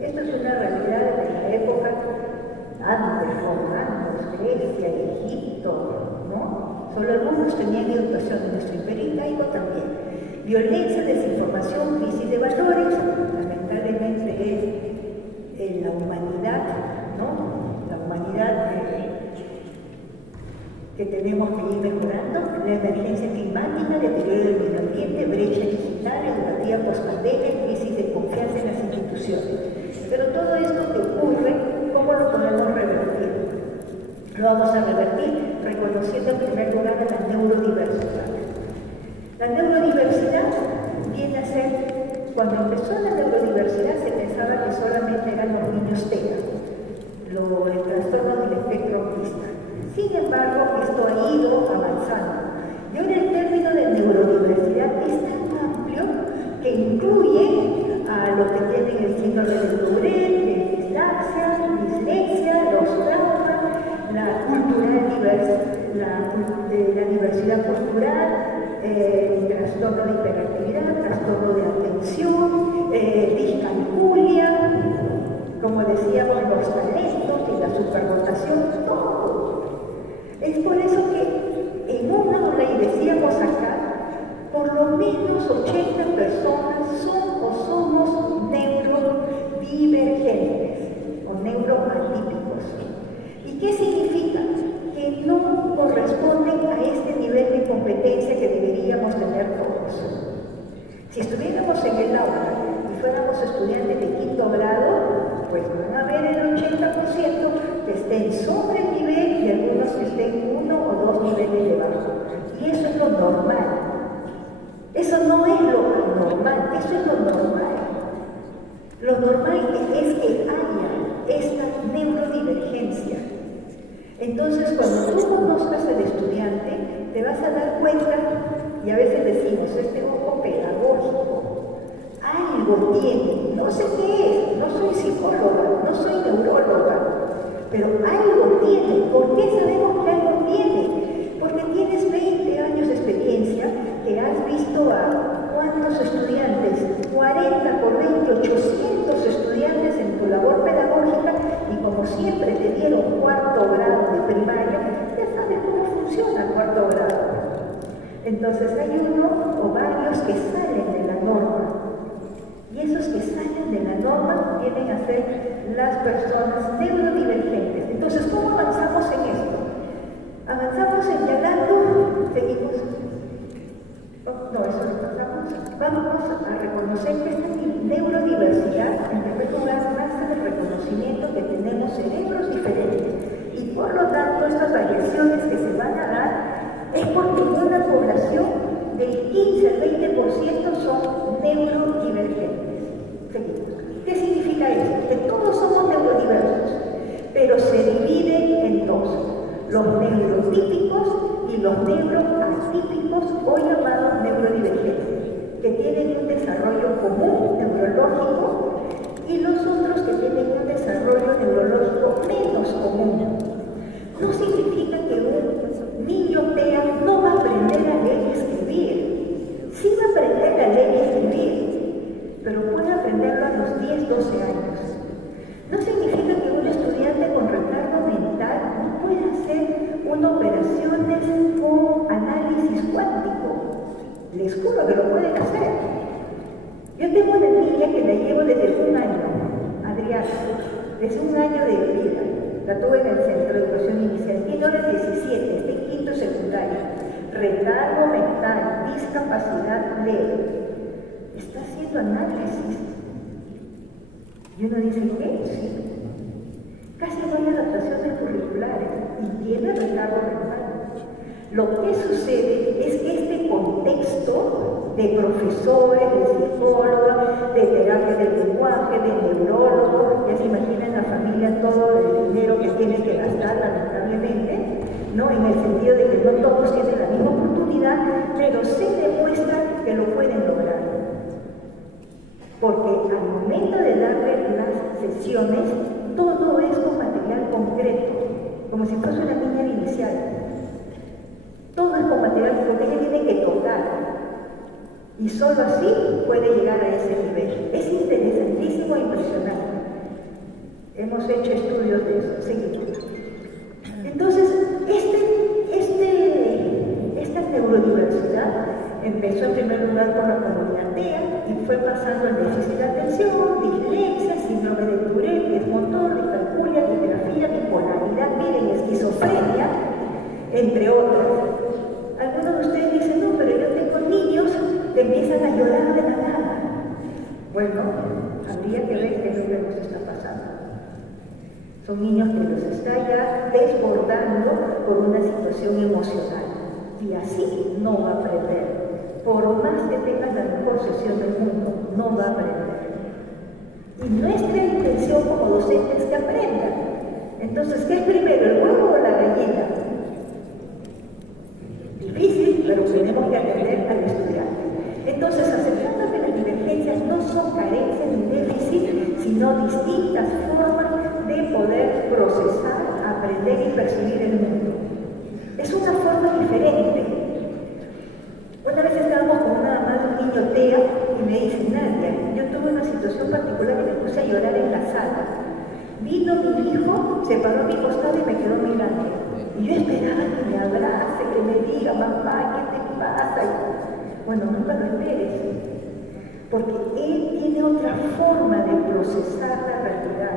Esto es una realidad de la época antes, romanos, Grecia, Egipto, ¿no? Solo algunos tenían educación, en nuestro imperio incaico también. Violencia, desinformación, crisis de valores, lamentablemente es la humanidad, ¿no? La humanidad que tenemos que ir mejorando, la emergencia climática, deterioro del medio ambiente, brecha digital, educativa post-pandemia, crisis de confianza en las instituciones. Pero todo esto que ocurre, ¿cómo lo podemos revertir? Lo vamos a revertir reconociendo en primer lugar a la neurodiversidad. La neurodiversidad viene a ser, cuando empezó la neurodiversidad se pensaba que solamente eran los niños TEA, el trastorno del espectro autista. Sin embargo, esto ha ido avanzando. Y ahora el término de neurodiversidad es tan amplio que incluye a los que tienen el síndrome de Tourette, dislexia, los traumas, la diversidad cultural, el trastorno de hiperactividad, trastorno de atención, discalculia, como decíamos, los talentos y la superdotación, todo. Es por eso que en una ley decíamos acá, por lo menos 80 personas son o somos neurodivergentes o neuroatípicos. ¿Y qué significa? Que no corresponden a este nivel de competencia que deberíamos tener todos. Si estuviéramos en el aula y fuéramos estudiantes de quinto grado, pues van a ver el 80% que estén sobre el nivel y algunos que estén 1 o 2 niveles debajo. Y eso es lo normal. Eso no es lo anormal, eso es lo normal. Lo normal es que haya esta neurodivergencia. Entonces, cuando tú conozcas al estudiante, te vas a dar cuenta, y a veces decimos, este ojo pedagógico, algo tiene, no sé qué es, no soy psicóloga, no soy neuróloga, pero algo tiene. ¿Por qué sabemos que algo tiene? Porque tienes 20 años de experiencia, que has visto a cuántos estudiantes, 40 por 20, 800 estudiantes en tu labor pedagógica, y como siempre te dieron cuarto grado de primaria, ya sabes cómo funciona el cuarto grado. Entonces hay uno o varios que salen de la norma. Y esos que salen de la norma vienen a ser las personas neurodivergentes. Entonces, ¿cómo avanzamos en esto? Avanzamos señalando, seguimos. No, eso no pasamos. Vamos a reconocer que esta neurodiversidad, en primer lugar, nace del reconocimiento que tenemos cerebros diferentes. Y por lo tanto, estas variaciones que se van a dar es porque en una población del 15 al 20% son neurodivergentes. Seguimos. ¿Qué significa eso? Que todos somos neurodiversos, pero se dividen en dos: los neurotípicos y los neuroatípicos, o llamados neurodivergentes, que tienen un desarrollo común neurológico, y los otros que tienen un desarrollo neurológico menos común. No significa que un niño TEA no va a aprender a leer y escribir. Sí va a aprender a leer y escribir, pero puede aprenderlo a los 10, 12 años. No significa que un estudiante con retardo mental no pueda hacer una operaciones con análisis cuántico. Les juro que lo pueden hacer. Yo tengo una niña que la llevo desde un año, Adriana, desde un año de vida. La tuve en el Centro de Educación Inicial. Tiene ahora 17, está en quinto secundaria. Retardo mental, discapacidad leve. Está haciendo análisis. Y uno dice, ¿qué? Sí. Casi no hay adaptaciones curriculares y tiene retardo mental. Lo que sucede es que este contexto contexto de profesores, de psicólogos, de terapia del lenguaje, de neurólogos. Ya se imaginan la familia todo el dinero que tiene que gastar, lamentablemente, ¿no? En el sentido de que no todos tienen la misma oportunidad, pero se demuestra que lo pueden lograr. Porque al momento de darle las sesiones, todo es con material concreto, como si fuese una niña inicial. Todo es con material porque ella tiene que tocar. Y solo así puede llegar a ese nivel. Es interesantísimo e impresionante. Hemos hecho estudios de eso. Seguimos. Entonces, esta neurodiversidad empezó en primer lugar por la comunidad TEA y fue pasando al déficit de atención, dislexia, síndrome de Tourette, que es motor, discalculia, disgrafía, bipolaridad, miren, esquizofrenia, entre otras. Algunos de ustedes dicen, no, pero yo tengo niños que empiezan a llorar de la nada. Bueno, habría que ver qué es lo que nos está pasando. Son niños que los está ya desbordando por una situación emocional. Y así no va a aprender. Por más que tengas la mejor sesión del mundo, no va a aprender. Y nuestra intención como docentes es que aprendan. Entonces, ¿qué es primero, el huevo o la gallina? Difícil, pero tenemos que atender al estudiante. Entonces, aceptando que las divergencias no son carencias ni déficit, sino distintas formas de poder procesar, aprender y percibir el mundo. Es una forma diferente. Una vez estábamos con una mamá de un niño TEA y me dice, Nadia, yo tuve una situación particular y me puse a llorar en la sala. Vino mi hijo, se paró a mi costado y me quedó mirando. Y yo esperaba que me abrace, que me diga, mamá, ¿qué te pasa? Y, bueno, nunca lo esperes, porque él tiene otra forma de procesar la realidad.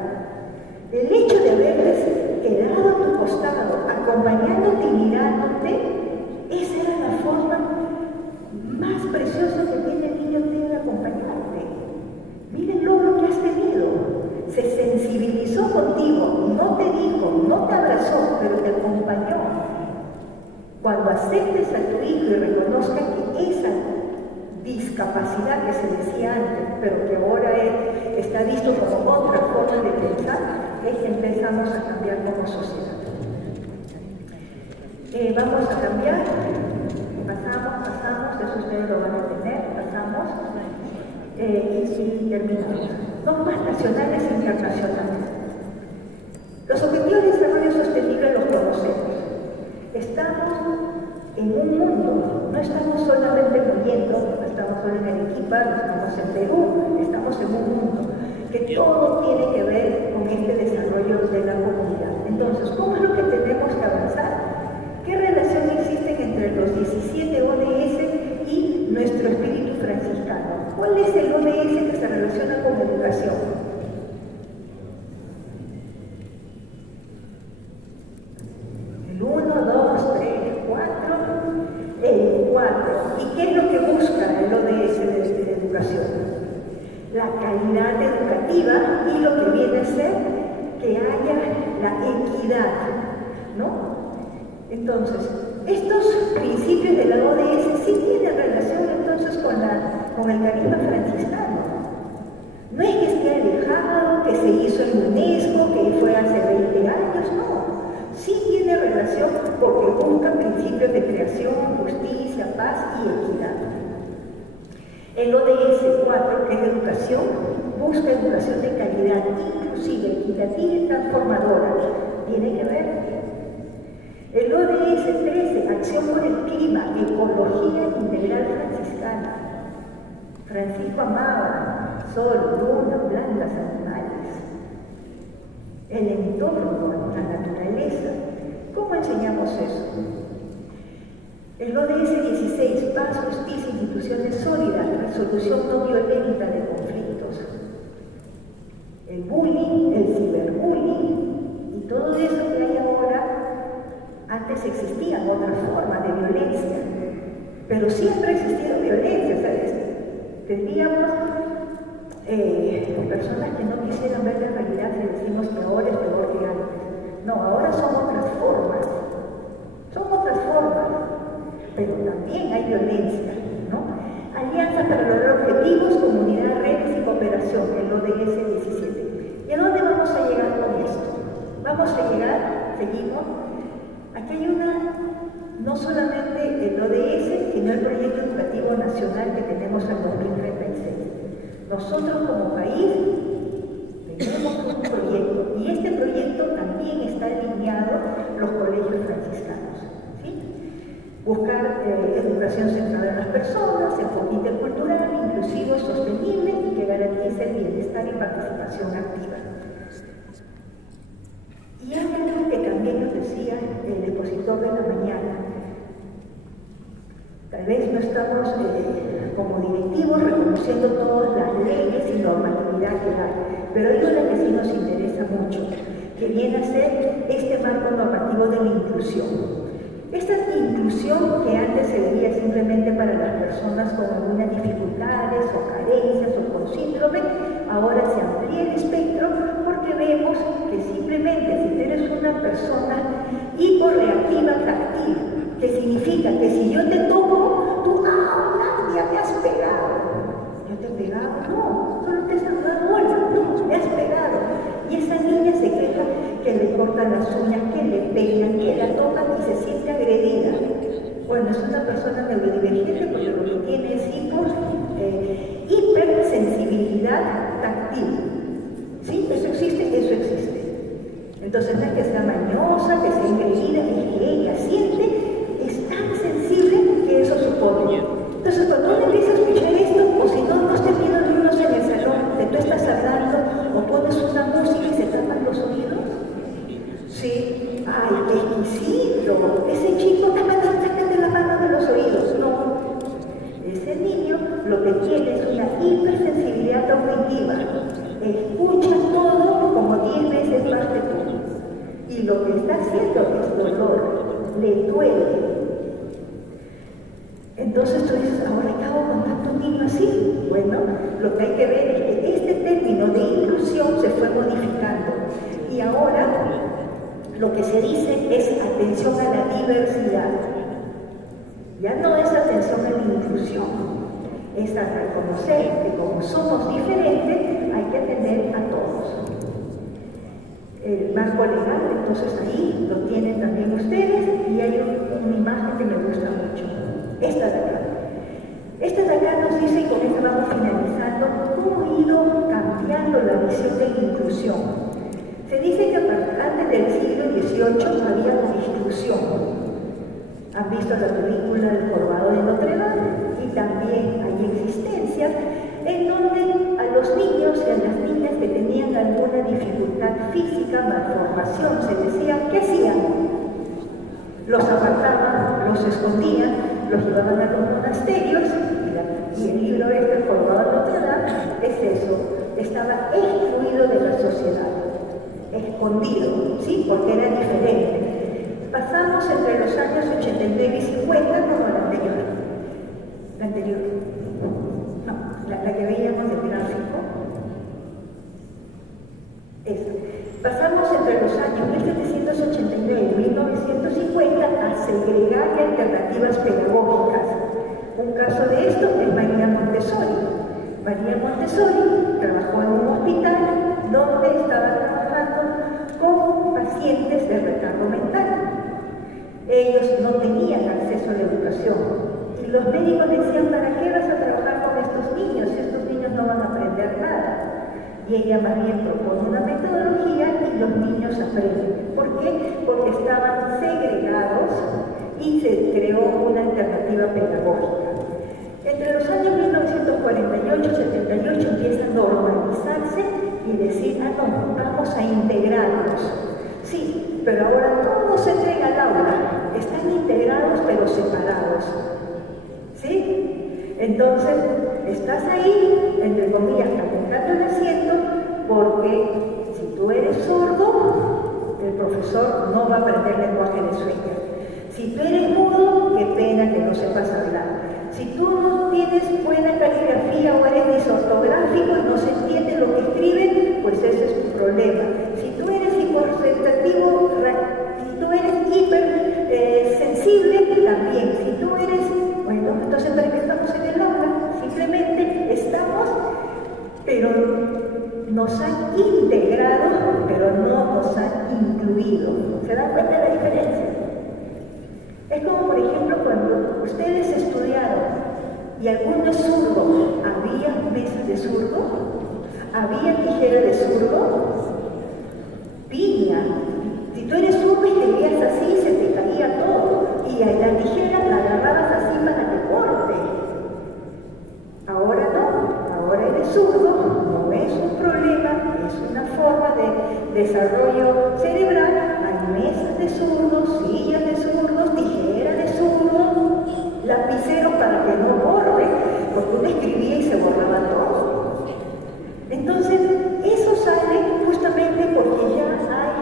El hecho de haberte quedado a tu costado, acompañándote y mirándote, esa era la forma más preciosa que tiene el niño de acompañarte. Mira el logro que has tenido. Se sensibilizó contigo, no te dijo, no te abrazó, pero te acompañó. Cuando aceptes a tu hijo y reconozca que esa discapacidad que se decía antes, pero que ahora está visto como otra forma de pensar, es que empezamos a cambiar como sociedad. Vamos a cambiar, pasamos, eso ustedes lo van a tener, pasamos, y si terminamos. Normas nacionales e internacionales. Los objetivos de desarrollo sostenible los conocemos. Estamos en un mundo, no estamos solamente viviendo, no estamos solo en Arequipa, no estamos en Perú, estamos en un mundo que todo tiene que ver con este desarrollo de la comunidad. Entonces, ¿cómo es lo que tenemos que avanzar? ¿Qué relación existe entre los 17 ODS y nuestro espíritu franciscano? ¿Cuál es el ODS que se relaciona con educación? El 1, 2, 3, 4, el 4. ¿Y qué es lo que busca el ODS de educación? La calidad educativa y lo que viene a ser que haya la equidad, ¿no? Entonces, estos principios de la ODS sí tienen relación entonces con el carisma franciscano. No es que esté alejado, que se hizo en UNESCO, que fue hace 20 años, no. Sí tiene relación porque busca principios de creación, justicia, paz y equidad. El ODS 4, que es educación, busca educación de calidad, inclusive equitativa y transformadora. Tiene que ver. El ODS 13, acción por el clima, ecología integral franciscana. Francisco amaba sol, luna, plantas, animales. El entorno, la naturaleza. ¿Cómo enseñamos eso? El ODS 16, paz, justicia, instituciones sólidas, resolución no violenta de conflictos. El bullying, el ciberbullying y todo eso que hay ahora, antes existían otras formas de violencia, pero siempre ha existido violencia, ¿sabes? Tendríamos personas que no quisieran ver la realidad y decimos que ahora es peor que antes. No, ahora son otras formas. Son otras formas. pero también hay violencia, ¿no? Alianza para lograr objetivos, comunidad, redes y cooperación, el ODS 17. ¿Y a dónde vamos a llegar con esto? Vamos a llegar, seguimos, aquí hay no solamente el ODS, sino el proyecto educativo nacional que tenemos al 2036. Nosotros como país tenemos un proyecto, y este proyecto también está alineado a los colegios franciscanos. Buscar educación centrada en las personas, enfoque intercultural, inclusivo, sostenible y que garantice el bienestar y participación activa. Y algo que también nos decía el expositor de la mañana, tal vez no estamos como directivos reconociendo todas las leyes y normatividad que hay, pero hay una que sí nos interesa mucho, que viene a ser este marco normativo de la inclusión. Esta inclusión que antes se veía simplemente para las personas con algunas dificultades o carencias o con síndrome, ahora se amplía el espectro porque vemos que simplemente si tú eres una persona hiporreactiva táctil, que significa que si yo te toco, tú, ya me has pegado. ¿Yo te he pegado? No, solo te he saludado, hola, no, me has pegado. Y esa niña se queja que le cortan las uñas, que le peinan, que la tocan y se siente agredida. Bueno, es una persona neurodivergente porque lo que tiene es hipersensibilidad táctil. ¿Sí? ¿Eso existe? Eso existe. Entonces no es que sea mañosa, que sea engreída, es que ella siente, es tan sensible que eso supone. Entonces cuando uno empieza a escuchar esto, o si no estés viendo niños en el salón, que tú estás hablando, o pones una música y se tapan los oídos, sí, ay, qué exquisito, ese chico, sácate la mano de los oídos. No, ese niño lo que tiene es una hipersensibilidad auditiva, escucha todo como 10 veces más que tú, y lo que está haciendo es dolor, le duele. Entonces tú dices, ahora ¿qué hago con tanto niño así? Bueno, lo que hay que ver es que este término de inclusión se fue modificando y ahora lo que se dice es atención a la diversidad. Ya no es atención a la inclusión, es a reconocer que como somos diferentes hay que atender a todos. El marco legal, entonces ahí lo tienen también ustedes y hay una imagen que me gusta mucho. Esta de acá. Esta de acá nos dice, y con esto vamos finalizando, cómo ha ido cambiando la visión de la inclusión. Se dice que antes del siglo XVIII había una instrucción. Han visto la película El Jorobado de Notre Dame y también hay existencias en donde a los niños y a las niñas que tenían alguna dificultad física, malformación, se decía, ¿qué hacían? Los apartaban, los escondían, los llevaban a los monasterios y el libro El Jorobado de Notre Dame es eso, estaba excluido de la sociedad, escondido, ¿sí? Porque era diferente. Pasamos entre los años 89 y 50 como la anterior. La anterior. No, la que veíamos del gráfico. Esa. Pasamos entre los años 1789 y 1950 a segregar alternativas pedagógicas. Un caso de esto es María Montessori. María Montessori trabajó en un hospital donde estaba trabajando con pacientes de retardo mental. Ellos no tenían acceso a la educación y los médicos decían, ¿para qué vas a trabajar con estos niños? Estos niños no van a aprender nada. Y ella más bien propone una metodología y los niños aprenden. ¿Por qué? Porque estaban segregados y se creó una alternativa pedagógica. Entre los años 1948 y 78 empieza a normalizarse y decir, no, vamos a integrarnos. Sí, pero ahora todo se entrega al aula. Están integrados pero separados. ¿Sí? Entonces, estás ahí, entre comillas, calentando el asiento, porque si tú eres sordo, el profesor no va a aprender lenguaje de señas. Si tú eres mudo, qué pena que no sepas hablar. Si tú no tienes buena caligrafía o eres disortográfico y no se entiende lo que escriben, pues ese es tu problema. Si tú eres hipersensible, si tú eres hipersensible, también. Si tú eres Nos han integrado, pero no nos han incluido. ¿Se dan cuenta de la diferencia? Es como, por ejemplo, cuando ustedes estudiaron y alguno es zurdo, ¿había mesa de zurdo? ¿Había tijera de zurdo? Piña. Si tú eres zurdo y te veías así, se te caía todo. Y a la tijera la agarrabas así para que corte. Ahora no, ahora eres zurdo, no es un problema, es una forma de desarrollo cerebral. Hay mesas de zurdos, sillas de zurdos, tijeras de zurdos, lapiceros para que no borre, porque uno escribía y se borraba todo. Entonces, eso sale justamente porque ya hay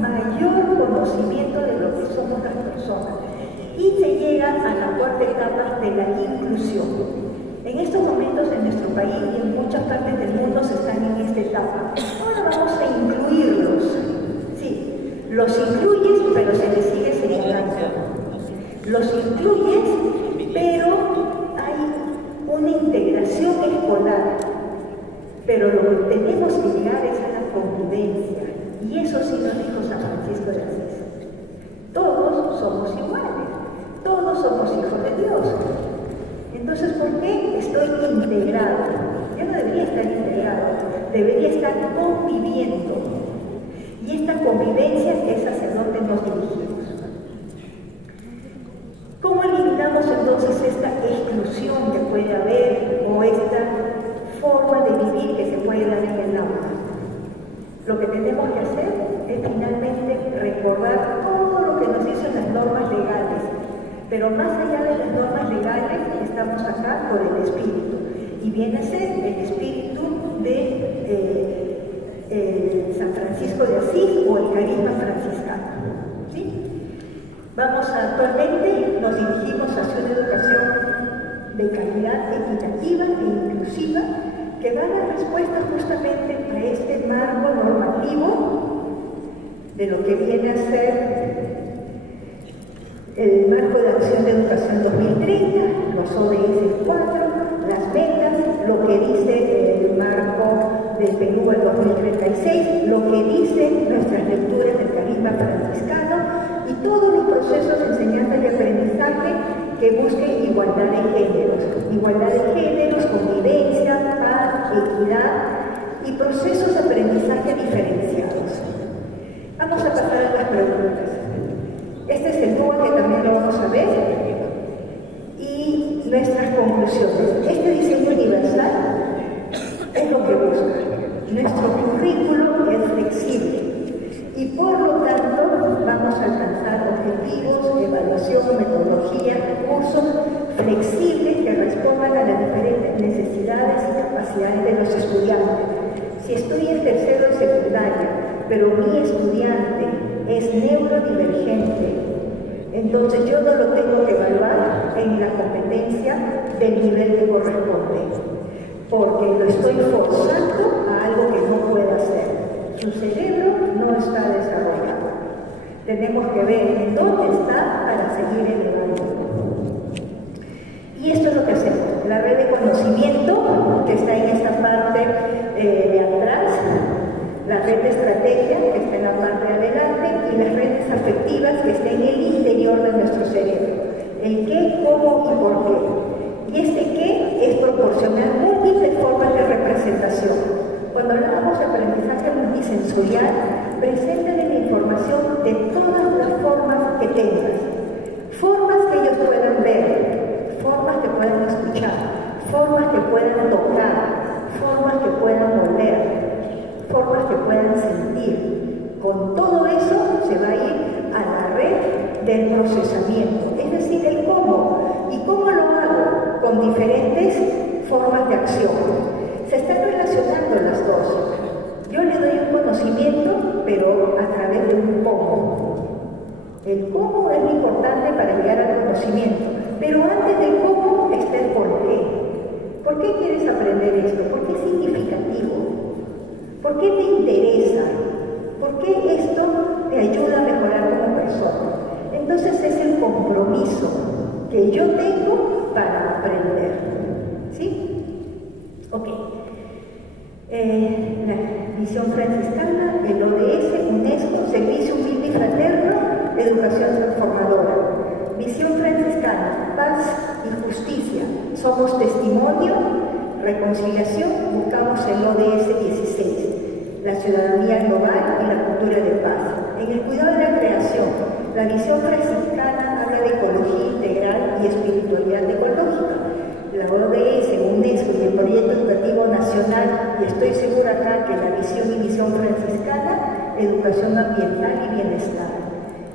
mayor conocimiento de lo que somos las personas y se llega a la cuarta etapa de la inclusión. En estos momentos en nuestro país y en muchas partes del mundo se están en esta etapa. Ahora vamos a incluirlos. Sí, los incluyes, pero se les sigue señalando. Los incluyes, pero hay una integración escolar. Pero lo que tenemos que llegar es a la convivencia. Y eso sí nos dijo San Francisco de Asís. Todos somos iguales. Todos somos hijos de Dios. Entonces, ¿por qué estoy integrado? Yo no debería estar integrado, debería estar conviviendo. Y esta convivencia es hacia donde nos dirigimos. ¿Cómo eliminamos entonces esta exclusión que puede haber o esta forma de vivir que se puede dar en el aula? Lo que tenemos que hacer es finalmente recordar todo lo que nos dicen las normas legales. Pero más allá de las normas legales, estamos acá por el espíritu. Y viene a ser el espíritu de San Francisco de Asís o el carisma franciscano. ¿Sí? Actualmente nos dirigimos hacia una educación de calidad equitativa e inclusiva que va a dar respuesta justamente a este marco normativo de lo que viene a ser el marco de acción de educación 2030, los ODS 4, las metas, lo que dice el marco del Perú al 2036, lo que dicen nuestras lecturas del carisma franciscano y todos los procesos de enseñanza y aprendizaje que busquen igualdad de géneros, convivencia, paz, equidad y procesos de aprendizaje diferenciados. Vamos a pasar a las preguntas. Este es el DUA que también lo vamos a ver y nuestras conclusiones. Este diseño universal es lo que busca. Nuestro currículo es flexible y por lo tanto vamos a alcanzar objetivos, evaluación, metodología, recursos flexibles que respondan a las diferentes necesidades y capacidades de los estudiantes. Si estoy en tercero de secundaria, pero mi estudiante es neurodivergente, entonces yo no lo tengo que evaluar en la competencia del nivel que corresponde, porque lo estoy forzando a algo que no puede hacer. Su cerebro no está desarrollado. Tenemos que ver en dónde está para seguir elevando. Y esto es lo que hacemos. La red de conocimiento, que está en esta parte de atrás, la red de estrategia, que está en la parte de adelante, y las redes afectivas, que está en el interior de nuestro cerebro. El qué, cómo y por qué. Y este qué es proporcionar múltiples formas de representación. Cuando hablamos de aprendizaje multisensorial, preséntale la información de todas las formas que tengas. Formas que ellos puedan ver, formas que puedan escuchar, formas que puedan tocar, formas que puedan oler, formas que puedan sentir. Con todo eso se va a ir a la red del procesamiento, es decir, el cómo. ¿Y cómo lo hago? Con diferentes formas de acción. Se están relacionando las dos. Yo le doy un conocimiento, pero a través de un cómo. El cómo es muy importante para llegar al conocimiento, pero antes del cómo está el por qué. ¿Por qué quieres aprender esto? ¿Por qué es significativo? ¿Por qué te interesa? ¿Por qué esto te ayuda a mejorar como persona? Entonces es el compromiso que yo tengo para aprender. ¿Sí? Ok. Misión franciscana, el ODS, UNESCO, Servicio Humilde y Fraterno, Educación Transformadora. Misión franciscana, paz y justicia. Somos testimonio, reconciliación, buscamos el ODS 16. La ciudadanía global y la cultura de paz. En el cuidado de la creación, la visión franciscana habla de ecología integral y espiritualidad ecológica. La ODS, UNESCO y el Proyecto Educativo Nacional, y estoy segura acá que la visión y misión franciscana, educación ambiental y bienestar.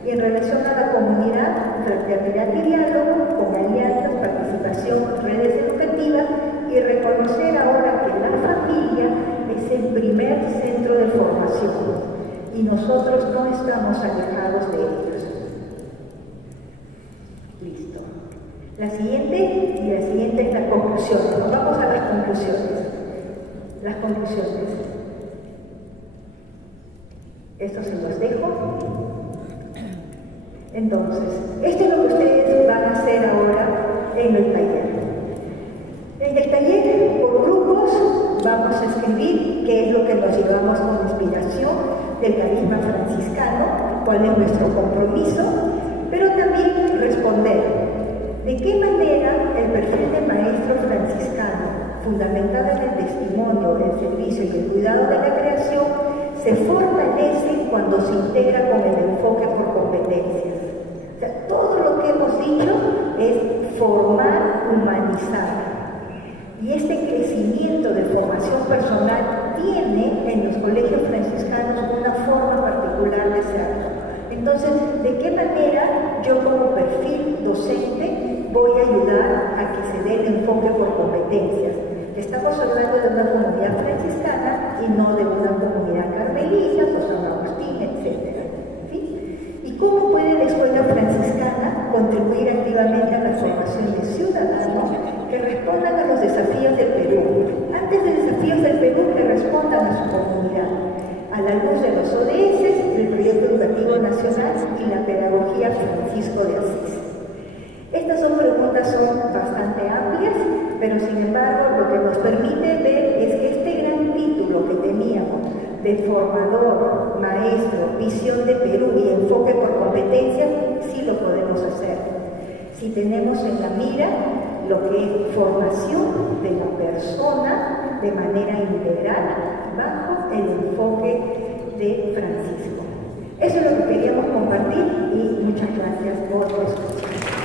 Y en relación a la comunidad, fraternidad y diálogo, con alianzas, participación, redes educativas y reconocer ahora que la familia es el primer centro de formación y nosotros no estamos alejados de ellos. Listo. La siguiente es la conclusión. Nos vamos a las conclusiones. Las conclusiones. Esto se los dejo. Entonces, esto es lo que ustedes van a hacer ahora en el taller. En el taller, por grupos, vamos a escribir qué es lo que nos llevamos como inspiración del carisma franciscano, cuál es nuestro compromiso, pero también responder de qué manera el perfil de maestro franciscano, fundamentado en el testimonio, el servicio y el cuidado de la creación, se fortalece cuando se integra con el enfoque por competencias. O sea, todo lo que hemos dicho es formar, humanizar. Y este crecimiento de formación personal tiene en los colegios franciscanos una forma particular de ser. Entonces, ¿de qué manera yo como perfil docente voy a ayudar a que se dé el enfoque por competencias? Estamos hablando de una comunidad franciscana y no de una comunidad carmelita o San Agustín, etc. ¿Sí? ¿Y cómo puede la escuela franciscana contribuir activamente a la formación de ciudadanos que respondan a los desafíos del Perú? Antes de desafíos del Perú, que respondan a su comunidad, a la luz de los ODS, del Proyecto Educativo Nacional y la pedagogía Francisco de Asís. Estas preguntas son bastante amplias, pero sin embargo lo que nos permite ver es que este gran título que teníamos de formador, maestro, visión de Perú y enfoque por competencia, sí lo podemos hacer. Si tenemos en la mira lo que es formación de la persona de manera integral bajo el enfoque de Francisco. Eso es lo que queríamos compartir y muchas gracias por escuchar.